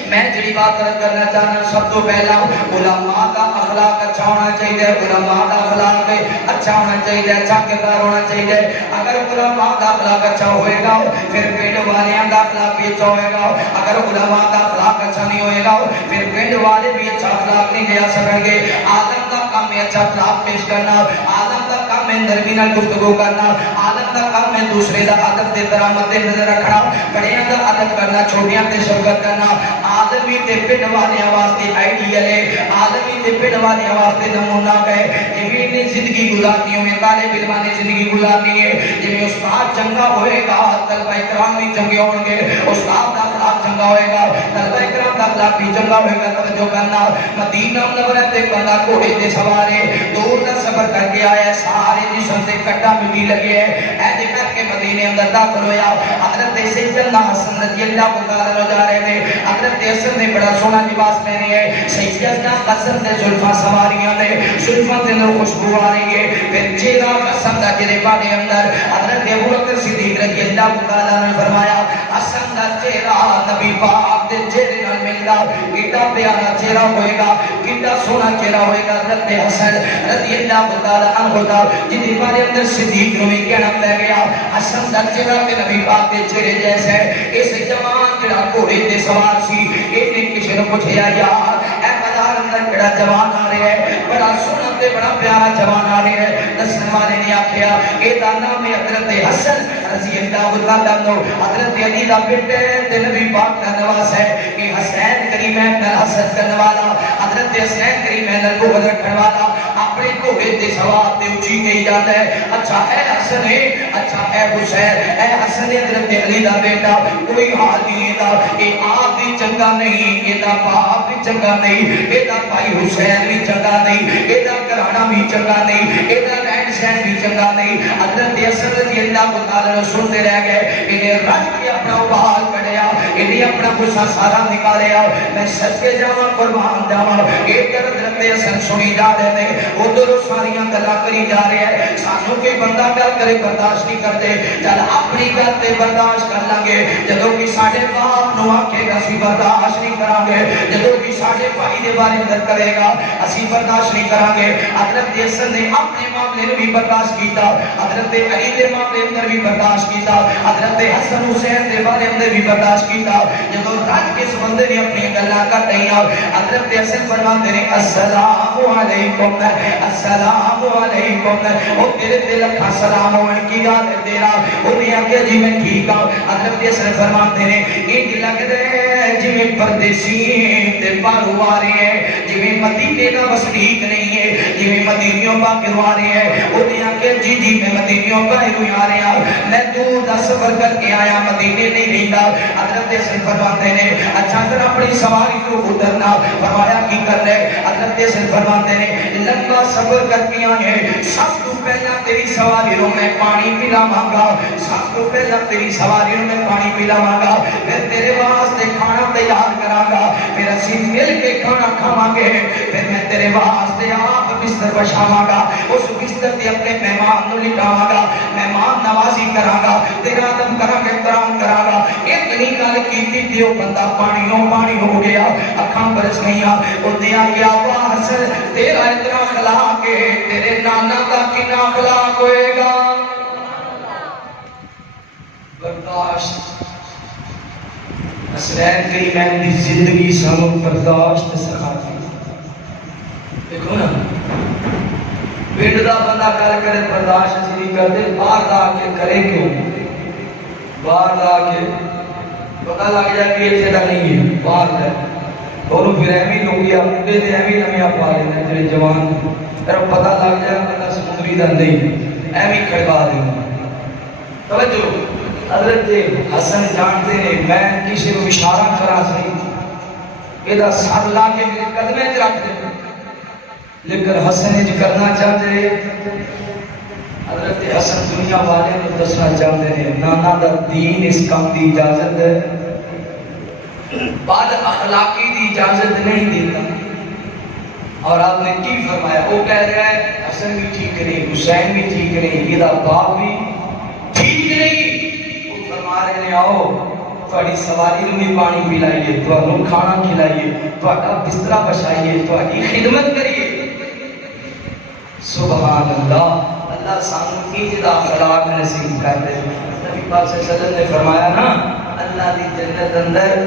میں جڑی بات کرنا چاہنا سب تو پہلا علماء کا اخلاق اچھا ہونا چاہیے، علماء کا اخلاق اچھا ہونا چاہیے، اچھا کردار ہونا چاہیے۔ اگر علماء کا اخلاق اچھا ہوئے گا پھر پنڈ والیاں کا اخلاق بھی اچھا ہوئے گا، اگر علماء کا اخلاق اچھا نہیں ہوئے گا پھر پنڈ والے بھی اچھا اخلاق نہیں دے سکیں گے۔ عالم کا کام ہے اچھا اخلاق پیش کرنا، عالم کا کام ہے نرمی نال گفتگو کرنا، عالم کا کام ہے دوسرے دا ادب تے احترام مد نظر رکھنا، بڑیاں دا ادب کرنا، چھوٹیاں تے شفقت کرنا۔ آدمی تے پنڈ والیاں واسطے آئیڈیل ہے، آدمی دے پیڑ والے واسطے نمونہ گئے جویں نے زندگی گزارنی ہوئے طالب علم نے زندگی گزارنی ہے جویں استاد چنگا ہوئے گا طلبہ کرام بھی چنگے ہوں گے استاد دا اخلاق چنگا ہوئے گا طلبہ کرام دا اخلاق بھی چنگا ہوئے گا توجہ کرنا مدینہ منورہ تے بندہ گھوڑے تے سوار ہے دور دا سفر کر کے آیا سارے جسم سے کٹا مٹی لگے ہے ایسے کر کے مدینے اندر داخل ہویا حضرت سیدنا حسن رضی اللہ تعالیٰ جا رہے تھے حضرت حسن نے بڑا سونا لباس پہنے ہے سیدنا حسن نے زلفاں سواریاں نے زلفاں سے اندر خوشبو آ رہی ہے پھر چہرہ حسن دا جریبہ دے اندر حضرت ابو بکر صدیق رضی اللہ تعالیٰ نے فرمایا حسن دا چہرہ نبی پاک دے چہرے نال ملدا کیڑا پیارا چہرہ ہوئے گا کیڑا سونا چہرہ ہوئے گا حضرت حسن رضی اللہ تعالیٰ عنہ دا جدی بارے اندر صدیق نو کہنا پہ گیا حسن دا چہرہ تے نبی پاک دے چہرے جیسا ہے اس جوان جڑا گھوڑے تے سوار سی ایک نے کسی نے پوچھیا یار اے بازار اندر کیڑا جوان آ رہا ہے بڑا سونا تے بڑا پیارا جوان آ رہا ہے دسن والے نے آکھیا اے دا نام ہے حضرت حسن رضی اللہ تعالیٰ عنہ حضرت علی دا بیٹے تے نبی پاک دا نواز ہے کہ حسین کریمین دا حسد کرنے والا حضرت حسین کریمین دا کو بدر کرنے والا اپنے گھوڑے تے سوار تے اونچی گئی جاتا ہے اچھا اے حسن ہے اچھا اے حسین اے حسن حضرت علی دا بیٹا کوئی حال نہیں دا اے آپ بھی چنگا نہیں اے دا باپ بھی چنگا نہیں اے دا بھائی حسین بھی چنگا نہیں اے دا گھرانہ بھی چنگا نہیں اے دا رہن سہن بھی چنگا نہیں حضرت حسن رضی اللہ تعالیٰ سنتے رہ گئے انہیں رج کے اپنا بال کڑیا انہیں اپنا غصہ سارا نکالیا میں سچ کے جاواں قربان جاواں ایک حضرت حسن سنی جا رہے تھے ادھر ساریاں گلا کری جا رہے ہیں سانوں کے بندہ گل کرے برداشت نہیں کرتے چل اپنی گل تے برداشت کر لیں گے جدوں کہ ساڈے باپ نو آکھے گا اسی برداشت نہیں کران گے جدوں کہ ساڈے بھائی دے بارے اندر کرے گا اسی برداشت نہیں کران گے حضرت حسن نے اپنے معاملے میں بھی برداشت کیتا حضرت علی دے معاملے اندر بھی برداشت کیتا حضرت حسن حسین دے بارے اندر بھی برداشت کیتا جدوں رج کے بندے نے اپنی گلاں کر دئیاں حضرت حسن فرماتے ہیں السلام علیکم السلام علیکم او تیرے تے لکھاں سلام ہونے کی یاد ہے تیرا انہیں آگے جی میں ٹھیک ہوں حضرت حسن فرماتے ہیں انج لگ دے جی میں پردیسی تے باہروں آ رہے ہیں جی میں مدینے کا وسنیک نہیں ہے جی میں مدینیوں باہروں آ رہے ہیں انہیں آگے جی میں مدینیوں باہروں آ رہے ہیں میں دور دا سفر کر کے آیا مدینے نہیں رہتا حضرت حسن فرماتے ہیں اچھا پھر اپنی سواری کو اترنا فرمایا کی کر رہے حضرت حسن فرماتے ہیں لمبا سفر کر کے آئے سب تو پہلا تیری سواریوں میں پانی پلا مانگا سب تو پہلا تیری سواریوں میں پانی پلا مانگا پھر تیرے واسطے کھانا تیار کراں گا پھر اسی مل کے کھانا کھاواں گے پھر میں تیرے واسطے آپ بستر بچھاواں گا اس بستر تے اپنے مہمان نو لٹاواں گا مہمان نوازی کراں گا تیرا ادب کراں گا احترام کراں گا اتنی گل کیتی تے او بندہ پانی ہو گیا اکھاں برس گئیاں اودیا کیا حسن تیرا اتنا اخلاق ہے تیرے نانا کا کتنا اخلاق ہوئے گا برداشت حسین کریمین دی زندگی سانو برداشت سکھاتی دیکھو نا پنڈ دا بندہ کر کرے برداشت نہیں کرتے باہر دا کے کرے کیوں باہر دا کے پتہ لگ جائے کہ یہ تیرا نہیں ہے باہر ہے اور پھر ایمی لوگی اپنے دے ایمی نمیاں پا لینا جنہیں جوان پھر پتہ لگ جائے کہ سمندری دا نہیں ایمی کھڑکا دینا توجہ حضرت حسن جانتے ہیں میں کسی کو اشارہ کرا سکتی یہ دا ساتھ لا کے میرے قدمیں رکھ دے لیکن حسن جو کرنا چاہتے ہیں حضرت حسن دنیا والے نے دسنا چاہتے ہیں نانا دا دین اس کام دی اجازت ہے بعد اخلاقی دی اجازت نہیں دیتا اور آپ نے کی فرمایا وہ کہہ رہا ہے حسن بھی ٹھیک نہیں حسین بھی ٹھیک نہیں یہ باپ بھی ٹھیک نہیں وہ فرما رہے ہیں آؤ تھوڑی سواری میں پانی پلائیے تھوڑا کھانا کھلائیے تھوڑا بسترا بچائیے تھوڑی خدمت کریے سبحان اللہ اللہ سانو کی اخلاق نصیب کر دے نبی پاک صلی اللہ علیہ وسلم نے فرمایا نا اللہ دی جنت اندر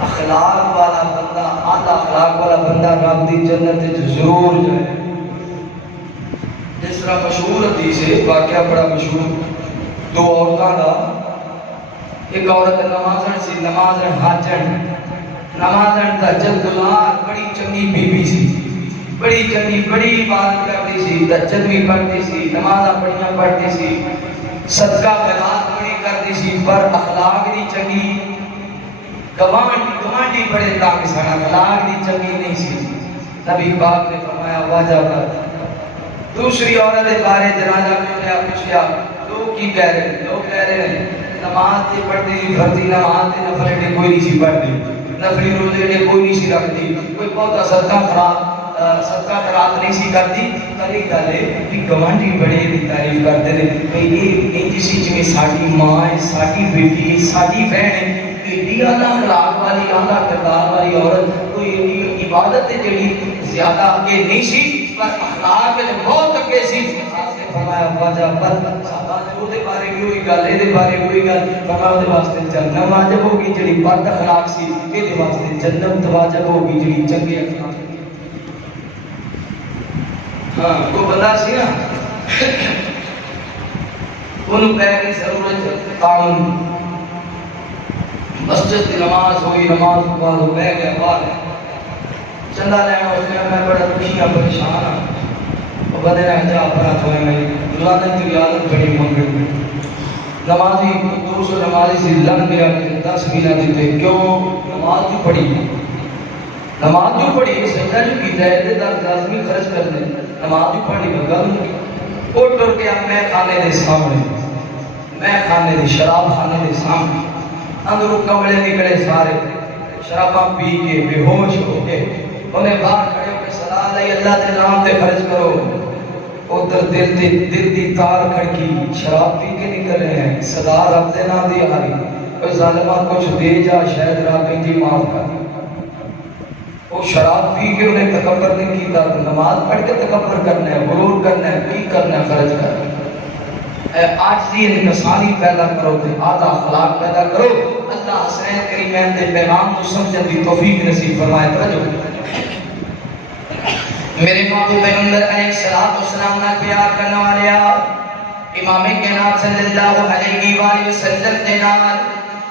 اخلاق والا بندہ اعلی اخلاق والا بندہ رب دی جنت ضرور جائے جس طرح مشہور حدیث ہے واقعہ بڑا مشہور دو عورتاں دا ایک عورت نمازن سی نمازن حاجن نمازن دا جلدلار بڑی چنگی بی بی سی بڑی چنگی بڑی عبادت کرتی سی، تہجد بھی پڑھتی سی، نمازاں بڑیاں پڑھتی سی، صدقہ خیرات بڑی کرتی سی، پر اخلاق دی چنگی گوانٹی بڑے تاکہ سن اخلاق دی چنگی نہیں سی۔ نبی پاک نے فرمایا واجہ کر۔ دوسری عورت کے بارے جنازہ پوچھا لوگ کی کہہ رہے ہیں؟ لوگ کہہ رہے ہیں نماز تے پڑھتی سی، فرضی نماز تے نفل تے کوئی نہیں سی پڑھتی، نفلی روزے تے کوئی نہیں سی رکھتی، کوئی بہت صدقہ خیرات نہیں سی کرتی، پر ایک گل ہے کہ گوانڈی بڑے دی تعریف کرتے ہیں کہ یہ انج سی جویں ساڈی ماں ہے، ساڈی بیٹی ہے، ساڈی بہن ہے، ایڈی اعلیٰ اخلاق والی اعلیٰ کردار والی عورت کوئی ایڈی عبادت ہے جڑی زیادہ اگے نہیں سی، پر اخلاق وچ بہت اگے سی۔ آپ نے فرمایا واجہ پر صحابہ نے وہ دے بارے بھی ہوئی گل، اے دے بارے بھی ہوئی گل، فرمایا وہ دے واسطے جنت واجب ہوگی جڑی بد اخلاق سی، اے دے واسطے جنت واجب ہوگی جڑی چنگے اخلاق سی۔ ہاں وہ بندہ سی نا انہوں پہ کی ضرورت تعاون، مسجد کی نماز ہوئی، نماز کے بعد وہ بہ گیا باہر چندہ لینا، اس نے میں بڑا دکھی ہوں پریشان ہوں، وہ بندے نے جا پڑا تو میں لعنت کی لعنت بڑی منگل نمازی دوسرے نمازی سے لڑ گیا کہ 10 مہینہ دیتے کیوں نماز جو پڑھی نماز جو پڑھی سجدہ جو کیتا ہے 10 لازمی خرچ کر دیں، نماز جو پڑھی گل وہ ٹر گیا میں خانے دے سامنے، میں خانے دے شراب خانے دے سامنے، اندروں کمرے نکلے سارے شراباں پی کے بے ہوش ہو کے انہیں باہر کھڑے ہو کے صدا علیہ اللہ کے نام تے خرچ کرو، ادھر دل دی تار کھڑکی شراب پی کے نکل رہے ہیں، صدا رب دے نام دی آ رہی، کوئی ظالمہ کچھ دے جا شاید رب انجی معاف کر۔ وہ شراب پی کے انہیں تکبر نہیں کیتا، تو نماز پڑھ کے تکبر کرنا ہے، غرور کرنا ہے، کی کرنا ہے، خرچ کرنا ہے۔ آجزی انکساری پیدا کرو تے اعلیٰ اخلاق پیدا کرو، اللہ حسین کریمین دے پیغام کو سمجھن دی توفیق نصیب فرمائے۔ توجہ میرے محبوب پیغمبر علیہ السلام نہ پیار کرنے والے امام کائنات صلی اللہ علیہ وآلہ وسلم دے نال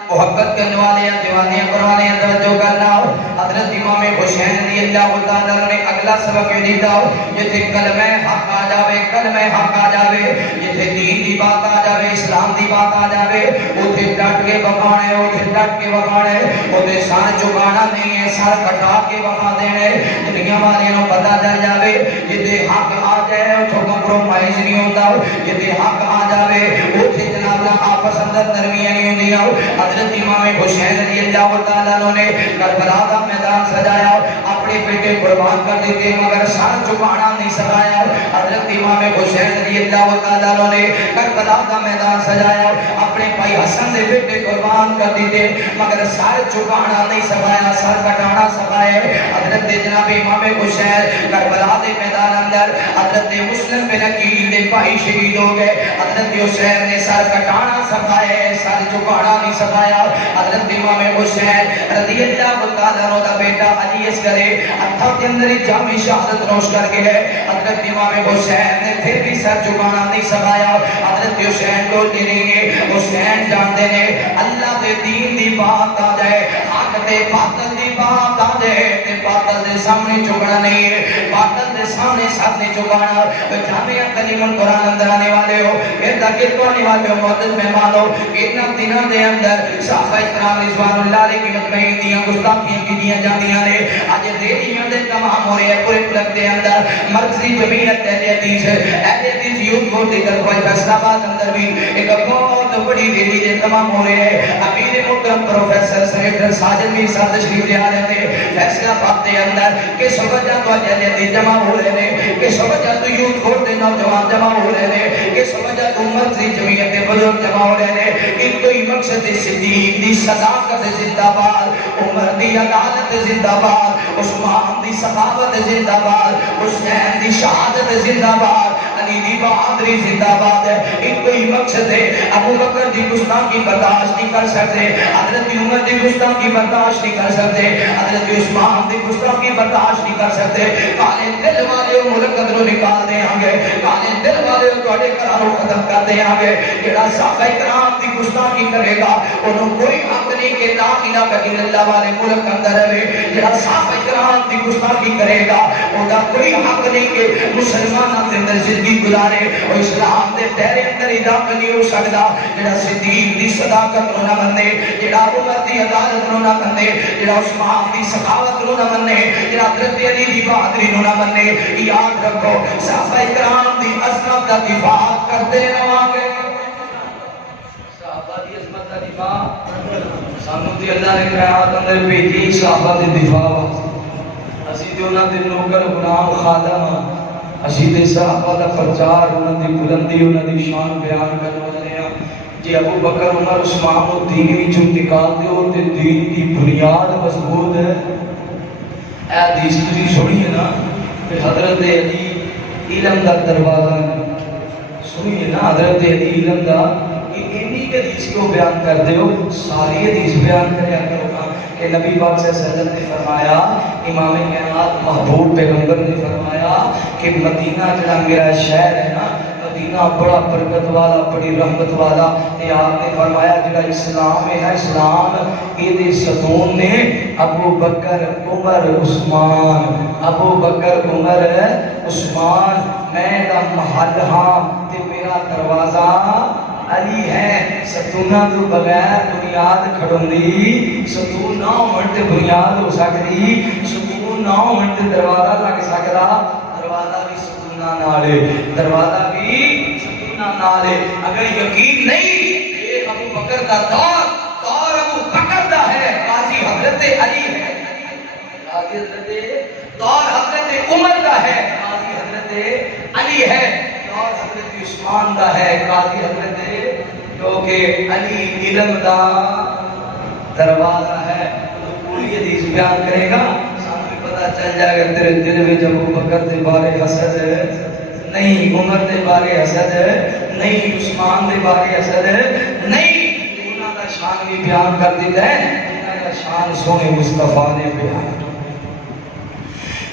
محبت کرنے والے دیوانے قرآن توجہ کرنا، حضرت امام حسین رضی اللہ تعالیٰ نے اگلا سبق یہ دیتا جتے کلمہ حق آ جاوے، کلمہ حق آ جاوے، جتے دین دی بات آ جاوے، اسلام دی بات آ جاوے، اوتھے ڈٹ کے بخانے، اوتھے ڈٹ کے بخانے، اوتھے سر چکانا نہیں ہے، سر کٹا کے بخا دینے، دنیا والے نو پتہ چل جاوے، جتے حق آ جائے اوتھے کمپرومائز نہیں ہوتا، جتے حق آ جاوے اوتھے جناب آپس اندر نرمیاں نہیں ہوندیاں۔ حضرت امام حسین رضی اللہ تعالیٰ نے کربلا کا میدان سجایا، اپنے بیٹے قربان کر دیتے مگر سر جھکانا نہیں سکھایا۔ حضرت امام حسین رضی اللہ تعالیٰ نے کربلا کا میدان سجایا، اپنے بھائی حسن کے بیٹے قربان کر دیتے مگر سر جھکانا نہیں سکھایا، سر کٹانا سکھایا۔ حضرت جناب امام حسین کربلا کے میدان اندر حضرت مسلم بن عقیل کے بھائی شہید ہو گئے، حضرت حسین نے سر کٹانا سکھایا، سر جھکانا نہیں سکھایا۔ حضرت امام حسین رضی اللہ تعالیٰ عنہ کا بیٹا علی اصغر ہتھاں کے اندر جامع شہادت نوش کر کے ہے، حضرت امام حسین نے پھر بھی سر جھکانا نہیں سکھایا۔ حضرت حسین کو نہیں ہے، حسین جانتے ہیں اللہ دے دین دی بات آ جائے، حق دے باطل دی بات آ جائے تے باطل دے سامنے جھکنا نہیں ہے، باطل دے سامنے سر نہیں جھکانا۔ جامعہ کلیم القرآن اندر آنے والے ہو، ارتکب آنے والے ہو، معزز مہمان ہو، ان دنوں دے اندر صحابہ کرام رضوان اللہ علیہ کی مجمعین دیاں گستاخیاں کی دیاں جاندیاں نے، آج ریڈیو دے تمام ہو رہے ہیں پورے ملک دے اندر۔ مرکزی جمعیت اہل حدیث یوتھ بورڈ دی طرف فیصلہ آباد اندر بھی ایک بہت بڑی ریلی دے تمام ہو رہے ہیں۔ امیر محترم پروفیسر سینیٹر ساجد میر صاحب تشریف لے آ رہے تھے فیصلہ آباد دے اندر، کس وجہ تو اہل حدیث جمع ہو رہے ہیں، کس وجہ تو یوتھ بورڈ دے نوجوان جمع ہو رہے ہیں، کس وجہ تو مرکزی جمعیت دے بزرگ جمع ہو رہے ہیں۔ ایک ہی مقصد صدیق دی صداقت زندہ باد، عمر دی عدالت زندہ باد، عثمان دی سخاوت زندہ باد، حسین دی شہادت زندہ باد، علی دی بہادری زندہ باد ہے۔ ایک ہی مقصد ہے، ابو بکر دی گستاخی برداشت نہیں کر سکتے، حضرت عمر دی گستاخی برداشت نہیں کر سکتے، حضرت عثمان دی گستاخی برداشت نہیں کر سکتے۔ کالے دل والے ملک اندروں نکال دیں گے، کالے دل والے تواڈے گھروں ختم کر دیں گے۔ جڑا صحابہ کرام دی گستاخی کرے گا انہوں کوئی حق نہیں کہ لا الہ الا اللہ والے ملک اندر رہے، جڑا صحابہ کرام اکرام کی گستاخی کرے گا وہ کوئی حق نہیں کہ مسلمانوں کے اندر زندگی گزارے اور اسلام کے دائرے اندر ہی داخل نہیں ہو سکتا جڑا صدیق دی صداقت نو نہ منے جڑا عمر دی عدالت نو نہ منے جڑا عثمان دی سخاوت نو نہ منے جڑا حضرت علی دی بہادری نو نہ منے یاد رکھو صحابہ کرام دی عظمت کا دفاع کرتے رہو گے صحابہ دی عظمت کا دفاع سانو تے اللہ نے کائنات اندر بھیجی صحابہ دی دفاع اسی تے انہاں دے نوکر غلام خادم اسی تے صحابہ دا پرچار انہاں دی بلندی انہاں دی شان بیان کرنے والے ہیں جی ابو بکر عمر عثمان و دین وچ انتقال دے اور تے دین دی بنیاد مضبوط ہے اے حدیث تسی سنیے نا کہ حضرت علی علم دا دروازہ سنیے نا حضرت علی علم دا انہی کے حدیث کو بیان کر دے ہو ساری حدیث بیان کریا کرو کہ نبی پاک صلی اللہ علیہ وسلم نے فرمایا امام کائنات محبوب پیغمبر نے فرمایا کہ مدینہ جڑا میرا شہر ہے نا مدینہ بڑا برکت والا بڑی رحمت والا تے آپ نے فرمایا جڑا اسلام ہے نا اسلام یہ دے ستون نے ابو بکر عمر عثمان ابو بکر عمر عثمان میں دا محل ہاں تے میرا دروازہ علی ہے ستونہ تو بغیر بنیاد کھڑوندی ستون نہ ہون تے بنیاد ہو سکتی ستون نہ ہون تے دروازہ لگ سکدا دروازہ بھی ستونہ نالے دروازہ بھی ستونہ نالے اگر یقین نہیں یہ ابو بکر کا دور ابو بکر دا ہے قاضی حضرت علی ہے قاضی حضرت دور حضرت عمر دا ہے قاضی حضرت علی ہے اور حضرت عثمان دا ہے قاضی حضرت کیونکہ علی علم دا دروازہ ہے تو پوری حدیث بیان کرے گا سامنے پتہ چل جائے گا تیرے دل میں جب ابو بکر دے بارے حسد ہے نہیں عمر دے بارے حسد ہے نہیں عثمان دے بارے حسد ہے نہیں انہاں دا شان بھی بیان کر دیتا ہے انہاں دا شان سونے مصطفیٰ نے بیان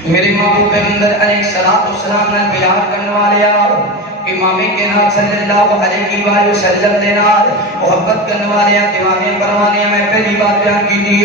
میرے محبوب پیغمبر علیہ السلام نے بیان کرنے والے آپ امام کائنات صلی اللہ علیہ وآلہ وسلم دے نال محبت کرنے والے امام پروانے میں پہلی بات بیان کی تھی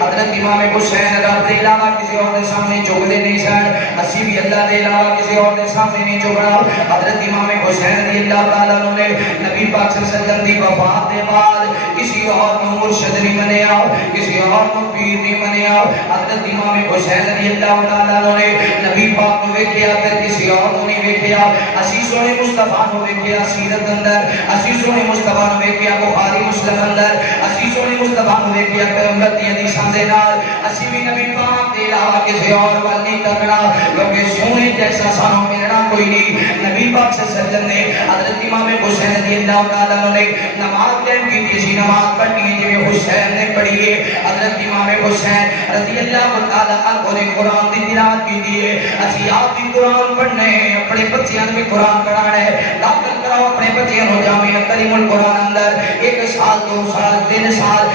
حضرت امام حسین رضی اللہ عنہ کسی اور کے سامنے جھکتے نہیں سن اسی بھی اللہ دے علاوہ کسی اور کے سامنے نہیں جھکنا حضرت امام حسین رضی اللہ تعالیٰ عنہ نے نبی پاک صلی اللہ علیہ وسلم دی وفات کے بعد کسی اور کو مرشد نہیں منیا کسی اور کو پیر نہیں منیا حضرت امام حسین رضی اللہ تعالیٰ عنہ نے نبی پاک کو ویکھیا تے کسی اور کو نہیں ویکھیا اسی سونے مصطفیٰ نو ویکھیا سیرت اندر اسی سونے مصطفیٰ نو ویکھیا بخاری مسلم اندر اسی سونے مصطفیٰ نو ویکھیا پیغمبر دی حدیثاں دے نال اسی بھی نبی پاک دے علاوہ کسی اور ول نہیں تکنا کیونکہ سونے جیسا سانو ملنا کوئی نہیں نبی پاک صلی اللہ علیہ وسلم نے حضرت امام حسین رضی اللہ تعالیٰ عنہ نے نماز قائم کی تھی اسی نماز پڑھنی ہے جو حسین نے پڑھی ہے حضرت امام حسین رضی اللہ تعالیٰ عنہ نے قرآن دی تلاوت کی دی ہے اسی آپ بھی قرآن پڑھنے اپنے بچیاں بھی قرآن پڑھانا ہے داخل کراؤ اپنے بچیاں ہو جامعہ کریم القرآن اندر 1 سال 2 سال 3 سال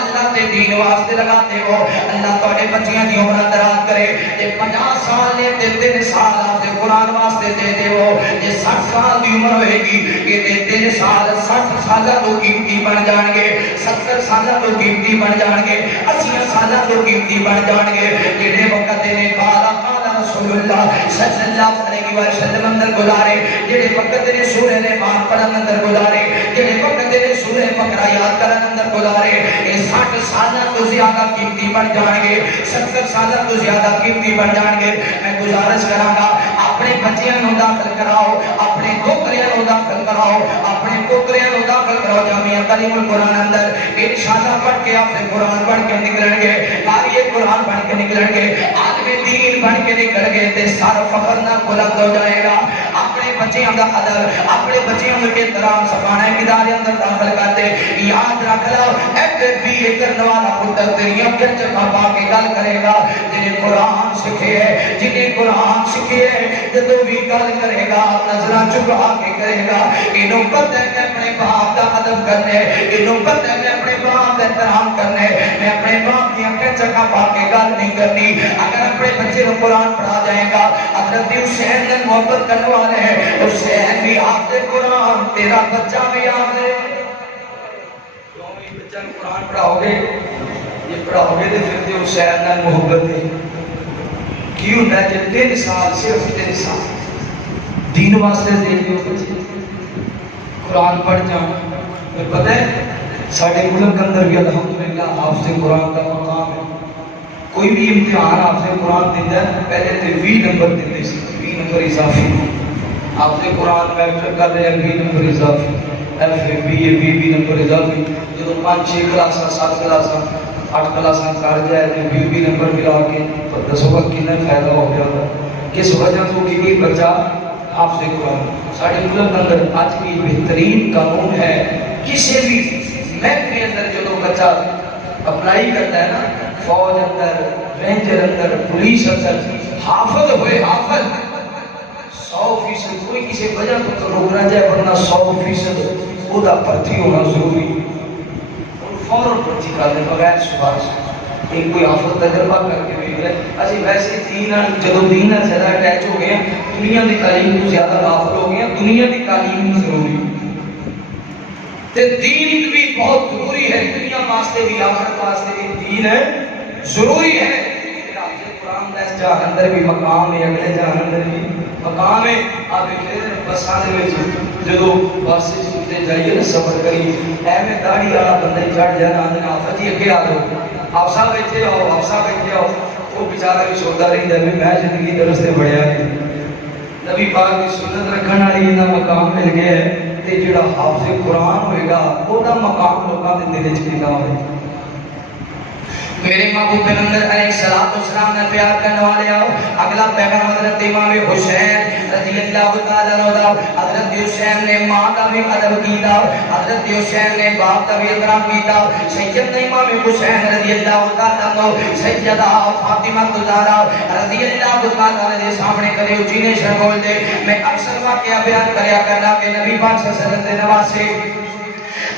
اللہ تے دین واسطے لگاتے ہو اللہ تواڈے بچیاں دی عمر دراز کرے تے 50 سال لے تے 3 سال آپ دے قرآن واسطے دے دے ہو جے 60 سال دی عمر ہوئے گی یہ تے 3 سال 60 سالہ تو قیمتی بن جان گے 70 سالہ تو قیمتی بن جان گے 80 سالہ تو قیمتی بن جان گے جڑے وقت نے قال رسول اللہ صلی اللہ علیہ وسلم اندر گزارے جڑے وقت نے سورہ نعمان پڑھن اندر گزارے جڑے وقت نے سورہ بقرہ یاد کرن اندر گزارے یہ 60 سالہ تو زیادہ قیمتی بن جان گے 70 سالہ تو زیادہ قیمتی بن جان گے میں گزارش کراں گا اپنے بچیاں نو داخل کراؤ اپنے پوتریاں نو داخل کراؤ اپنے پوتریاں نو داخل کراؤ جامعہ کلیم القرآن اندر انشاءاللہ پڑھ کے آپ سے قرآن پڑھ کے نکلن گے قاری قرآن پڑھ کے نکلن گے عالم دین بن کے نکل گئے تے سارا فخر نہ بلند ہو جائے گا اپنے بچیاں دا ادب اپنے بچیاں کے احترام سکھانا ہے ادارے اندر داخل کرتے یاد رکھ لو FFB کرنے والا پتر تیری اکھیں چکا پا کے گل کرے گا جنہیں قرآن سکھے ہے جنہیں قرآن سکھے ہے جدو بھی گل کرے گا نظرہ چکا کے کرے گا انہوں پتہ ہے کہ اپنے باپ دا ادب کرنے انہوں پتہ ہے کہ اپنے باپ دا احترام کرنے میں اپنے باپ کی اکھیں چکا پا کے گل نہیں کرنی اگر اپنے بچے کو قرآن پڑھا جائے گا حضرت حسین نے محبت کرنے والے ہیں حسین بھی آپ سے قرآن تیرا بچہ بھی آپ سے کیوں بھی بچہ قرآن پڑھاؤ گے یہ پڑھاؤ گے تو پھر تو حسین نال محبت ہے کی ہوتا ہے کہ 3 سال صرف 3 سال دین واسطے دے دیو بچے قرآن پڑھ جان پھر پتہ ہے ساڑھے ملک اندر بھی الحمدللہ حافظ قرآن کا مقام ہے کوئی بھی امتحان حافظ قرآن دیتا ہے پہلے تو 20 نمبر دیتے سی 20 نمبر اضافی حافظ قرآن میٹرک کر رہے ہیں 20 نمبر اضافی ایف اے بی اے 20 نمبر اضافی جب 5-6 کلاساں 7 کلاساں 8 کلاساں کر جائے تو 20 نمبر ملا کے دسو کا کتنا فائدہ ہو گیا تھا کس وجہ سے کہ ایک بچہ حافظ قرآن ساڑھے ملک اندر آج کی بہترین قانون ہے کسی بھی محکمے کے اندر جو بچہ اپلائی کرتا ہے نا فوج اندر رینجر اندر پولیس اندر حافظ ہوئے حافظ 100% کوئی کسی وجہ تو روک نہ جائے ورنہ 100% وہ دا پرچی ہونا ضروری اور فوراً پرچی کر دیں بغیر سفارش ایک کوئی حافظ تجربہ کر کے بھی ہے اسی ویسے جدو دین زیادہ اٹیچ ہو گئے دنیا کی تعلیم کو زیادہ غافل ہو گئے دنیا کی تعلیم ضروری تے دین بھی بہت ضروری ہے دنیا واسطے بھی آخرت واسطے بھی دین ہے ضروری ہے قرآن کا اس جہان اندر بھی مقام ہے اگلے جہان اندر بھی مقام ہے آپ ایک بساں دے وچ جدو بس تے جائیے نا سفر کری ایویں داڑھی والا بندہ چڑھ جانا آندے آفا جی اگے آ جاؤ آپ صاحب بیٹھے آؤ آپ صاحب بیٹھے آؤ وہ بیچارہ بھی سوچتا رہتا ہے میں زندگی دے رستے بڑھیا ہے نبی پاک کی سنت رکھن والی دا مقام مل گیا ہے تے جڑا حافظ قرآن ہوئے گا وہ دا مقام لوگاں دے دل وچ کیدا ہوئے میرے محبوب پیغمبر علیہ الصلوۃ والسلام نے پیار کرنے والے آؤ اگلا پیغام حضرت امام حسین رضی اللہ تعالی عنہ حضرت حسین نے ماں کا بھی ادب کیتا حضرت حسین نے باپ کا بھی احترام کیتا سیدنا امام حسین رضی اللہ تعالی عنہ سیدہ فاطمہ الزہرا رضی اللہ تعالی عنہ کے سامنے کرے اونچی نے شر بول دے میں اکثر واقعہ بیان کریا کرنا کہ نبی پاک صلی اللہ علیہ وسلم کے نواسے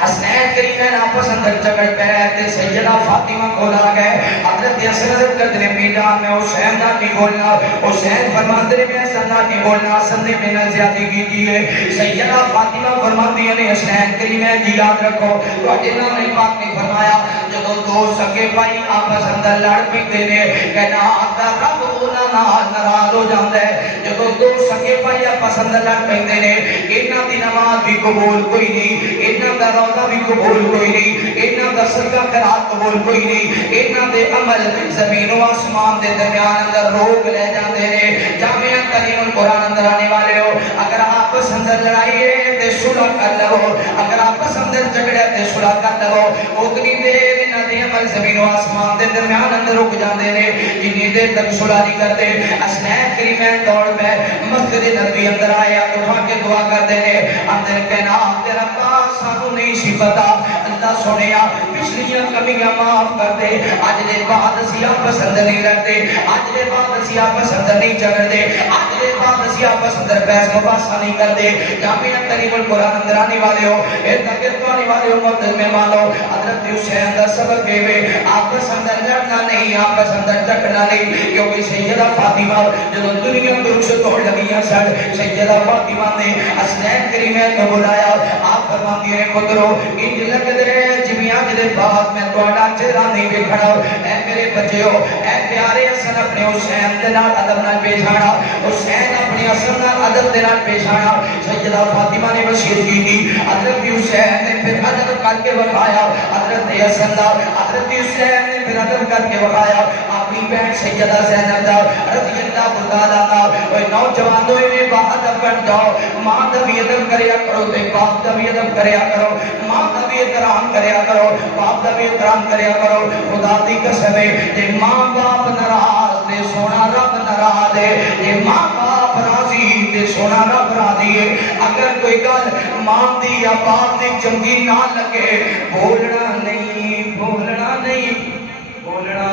حسنین کریمین آپس اندر جگڑ پہ تے سیدہ فاطمہ کھولا گئے حضرت حسن حضرت کردنے میدان میں حسین نہ کی بولنا حسین فرماتے نے میں حسن نہ کی بولنا حسن نے میں زیادتی کی دیئے سیدہ فاطمہ فرماتی نے حسنین کریمین کی یاد رکھو تو اٹھنا نہیں پاک نے فرمایا جب دو سکے بھائی آپس اندر لڑ پی دینے کہنا آتا رب اونا ناراض ہو جاندے جب دو سکے بھائی آپس اندر لڑ پی دینے انہاں دی نماز بھی قبول کوئی نہیں انہاں دا روزہ بھی قبول کوئی نہیں انہاں دا صدقہ خیرات قبول کوئی نہیں انہاں دے عمل زمین و آسمان دے درمیان اندر روک لے جاندے نے جامعہ تعلیم القرآن اندر آنے والے ہو اگر آپس اندر لڑائیے تے صلح کر لو اگر آپس اندر جھگڑے تے صلح کر لو اتنی دیر انہاں دے عمل زمین و آسمان دے درمیان اندر رک جاندے نے جتنی دیر تک صلح نہیں کرتے حسنین کریمین دوڑ پہ مسجد نبوی اندر آئے اٹھا کے دعا کرتے نے اندر کہنا تیرا پاس سانو نہیں سی پتا اللہ سنیا پچھلیاں کمیاں معاف کر دے آج دے بعد اسی آپس اندر نہیں لڑتے آج دے بعد اسی آپس اندر نہیں جھگڑتے آج دے بعد اسی آپس اندر بحث مباحثہ نہیں کرتے جامعہ تعلیم القرآن اندر آنے والے ہو ارتقت آنے والے ہو مقدس میں مانو حضرت حسین دا سبق کے ہوئے آپس اندر لڑنا نہیں آپس اندر جھگڑنا نہیں کیونکہ سیدہ فاطمہ جو دنیا دروش توڑ لگیاں سڑ سیدہ فاطمہ نے حسنین کریمین کو بلایا آپ فرماتی ہیں پترو انج لگ دے جمعیاں جدے بعد میں توڑا چہرہ نہیں بکھڑا اے میرے بچے ہو اے پیارے حسن اپنے حسین دے نال ادب نال پیش آنا حسین اپنے حسن نال ادب دے نال پیش آنا سیدہ فاطمہ نے وصیت کی تھی حضرت حسین نے پھر ادب کر کے بتایا حضرت حسن دا حضرت حسین نے پھر ادب کر کے بتایا اپنی بہن سیدہ زینب دا رضی اللہ تعالی عنہ اے نوجوانوں میں با ادب بن جاؤ ماں دا بھی ادب کریا کرو تے باپ دا بھی ادب کریا کرو ماں کا بھی احترام کریا کرو باپ کا بھی احترام کریا کرو خدا دی قسم ہے تے ماں باپ ناراض تے سونا رب ناراض ہے تے ماں باپ راضی تے سونا رب راضی ہے اگر کوئی گل ماں دی یا باپ دی چنگی نہ لگے بولنا نہیں بولنا نہیں بولنا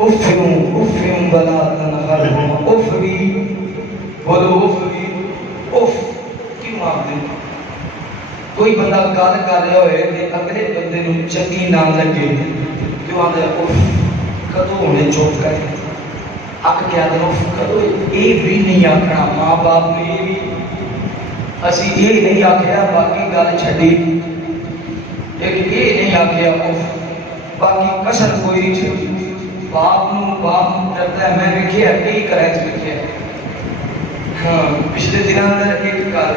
افیوں بلا تنہر اف بھی بولو اف بھی اف کیوں آپ دیں کوئی بندہ گل کر رہا ہوئے تے اگلے بندے نو چنگی نہ لگے کیوں آندا ہے اف کدوں ہونے چپ کر اک کیا دے اف کدوں اے بھی نہیں آکھنا ماں باپ نے بھی اسی یہ نہیں آکھیا باقی گل چھڈی لیکن یہ نہیں آکھیا اف باقی کسر کوئی نہیں چھوڑی باپ ڈرتا ہے میں لکھیا کئی کرائچ لکھیا ہاں پچھلے دنوں اندر ایک کار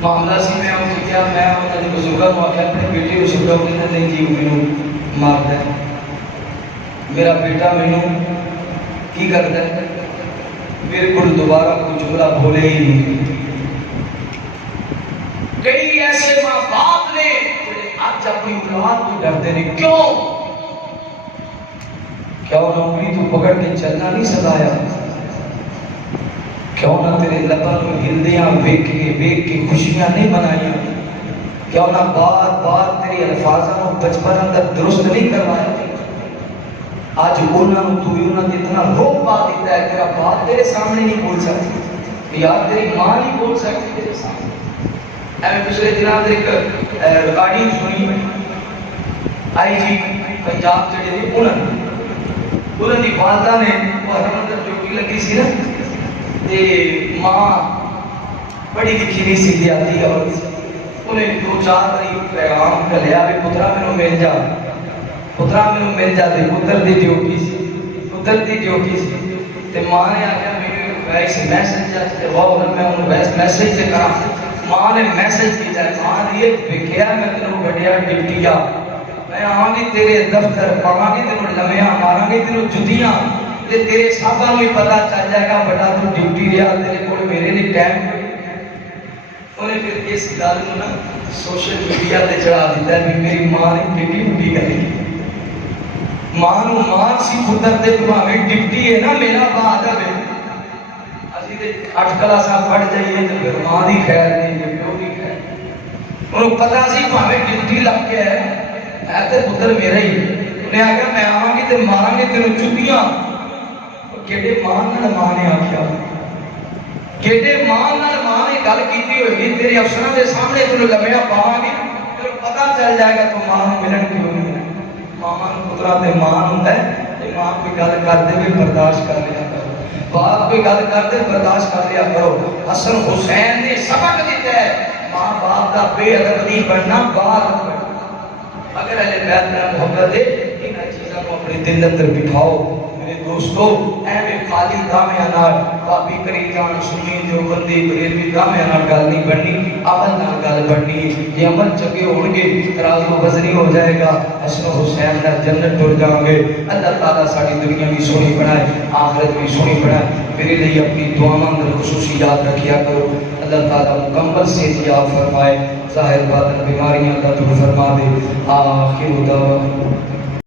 معاملہ سی میں ہوں کیا میں انہوں نے بزرگاں کو آکھا اپنے بیٹے کو سمجھا انہوں نے جی مینوں مارتا ہے میرا بیٹا مینوں کی کرتا ہے میرے کو دوبارہ کوئی جملہ بھولے ہی نہیں کئی ایسے ماں باپ نے آج اپنی اولاد کو ڈرتے نہیں کیوں کیا انہوں انگلی تو پکڑ کے چلنا نہیں سکھایا کیوں نہ تیرے لبن میں ہلدیاں بیک کے خوشیاں نہیں منائیاں کیوں نہ بار بار تیری الفاظوں کو بچپن اندر درست نہیں کروایا آج انہوں تو انہوں نے اتنا روک پا دیتا ہے تیرا باپ تیرے سامنے نہیں بول سکتی یار تیری ماں نہیں بول سکتی تیرے سامنے میں پچھلے دنوں ایک ریکارڈنگ سنی آئی جی پنجاب جڑے نے انہوں کی والدہ نے محرم اندر ڈیوٹی لگی سی نا تے ماں بڑی لکھی نہیں سی آتی اور انہیں 2-4 باری پیغام کلیا بھی پترا مینوں مل جا تے پتر دی ڈیوٹی سی تے ماں نے آخیا میرے وائس میسج تے غور میں انہوں وائس میسج سے کرا ماں نے میسج کیتا ہے ماں یہ دیکھیا میں تینوں گڈیا ڈیوٹی آ میں آواں گی تیرے دفتر پاواں گی تینوں لمیاں ماراں گی تینوں جُتیاں تے تیرے صاحباں نوں ہی پتہ چل جائے گا بڑا تو ڈیوٹی رہا تیرے کول میرے لیے ٹائم انہیں پھر اس گل نوں نا سوشل میڈیا تے چڑھا دیتا ہے میری ماں نے ڈیوٹی کری ماں نوں ماں سی پتر تے بھاویں ڈیوٹی ہے نا میرا بہادر ہے اسی تے 8 کلاساں پڑھ جائیے تے پھر ماں دی خیر نہیں پیو دی خیر انہوں پتہ سی بھاویں ڈیوٹی لگ کے ہے تے پتر میرا ہی انہیں آخیا میں آواں گی تے ماراں گی تینوں چُتیاں کیڑے ماں نال ماں نے آخیا کیڑے ماں نال ماں نے گل کیتی ہوئی تیرے افسراں دے سامنے تینوں لمیا پاواں گی تینوں پتہ چل جائے گا تو ماں نوں ملن کیوں نہیں ماما نوں پترا تے ماں ہوندا ہے تے ماں کوئی گل کر دے بھی برداشت کر لیا کرو باپ کوئی گل کر دے برداشت کر لیا کرو حسن حسین نے سبق دیتا ہے ماں باپ دا بے ادب نہیں بننا باپ بننا اگر اہل بیت میں محبت ہے ان چیزوں کو اپنے دل اندر بٹھاؤ میرے دوستو اے میں خالی دامے نال بابی کری جان سنی جو بندی بریلوی دامے نال گل نہیں بننی عمل نال گل بننی یہ عمل چنگے ہون گے ترازو وزنی ہو جائے گا حسن حسین نال جنت ٹر جاؤں گے اللہ تعالیٰ ساری دنیا بھی سونی بنائے آخرت بھی سونی بنائے میرے لیے اپنی دعاؤں اندر خصوصی یاد رکھیا کرو اللہ تعالیٰ مکمل صحت فرمائے ظاہر باطن بیماریاں کا دور فرما دے آخر دعوانا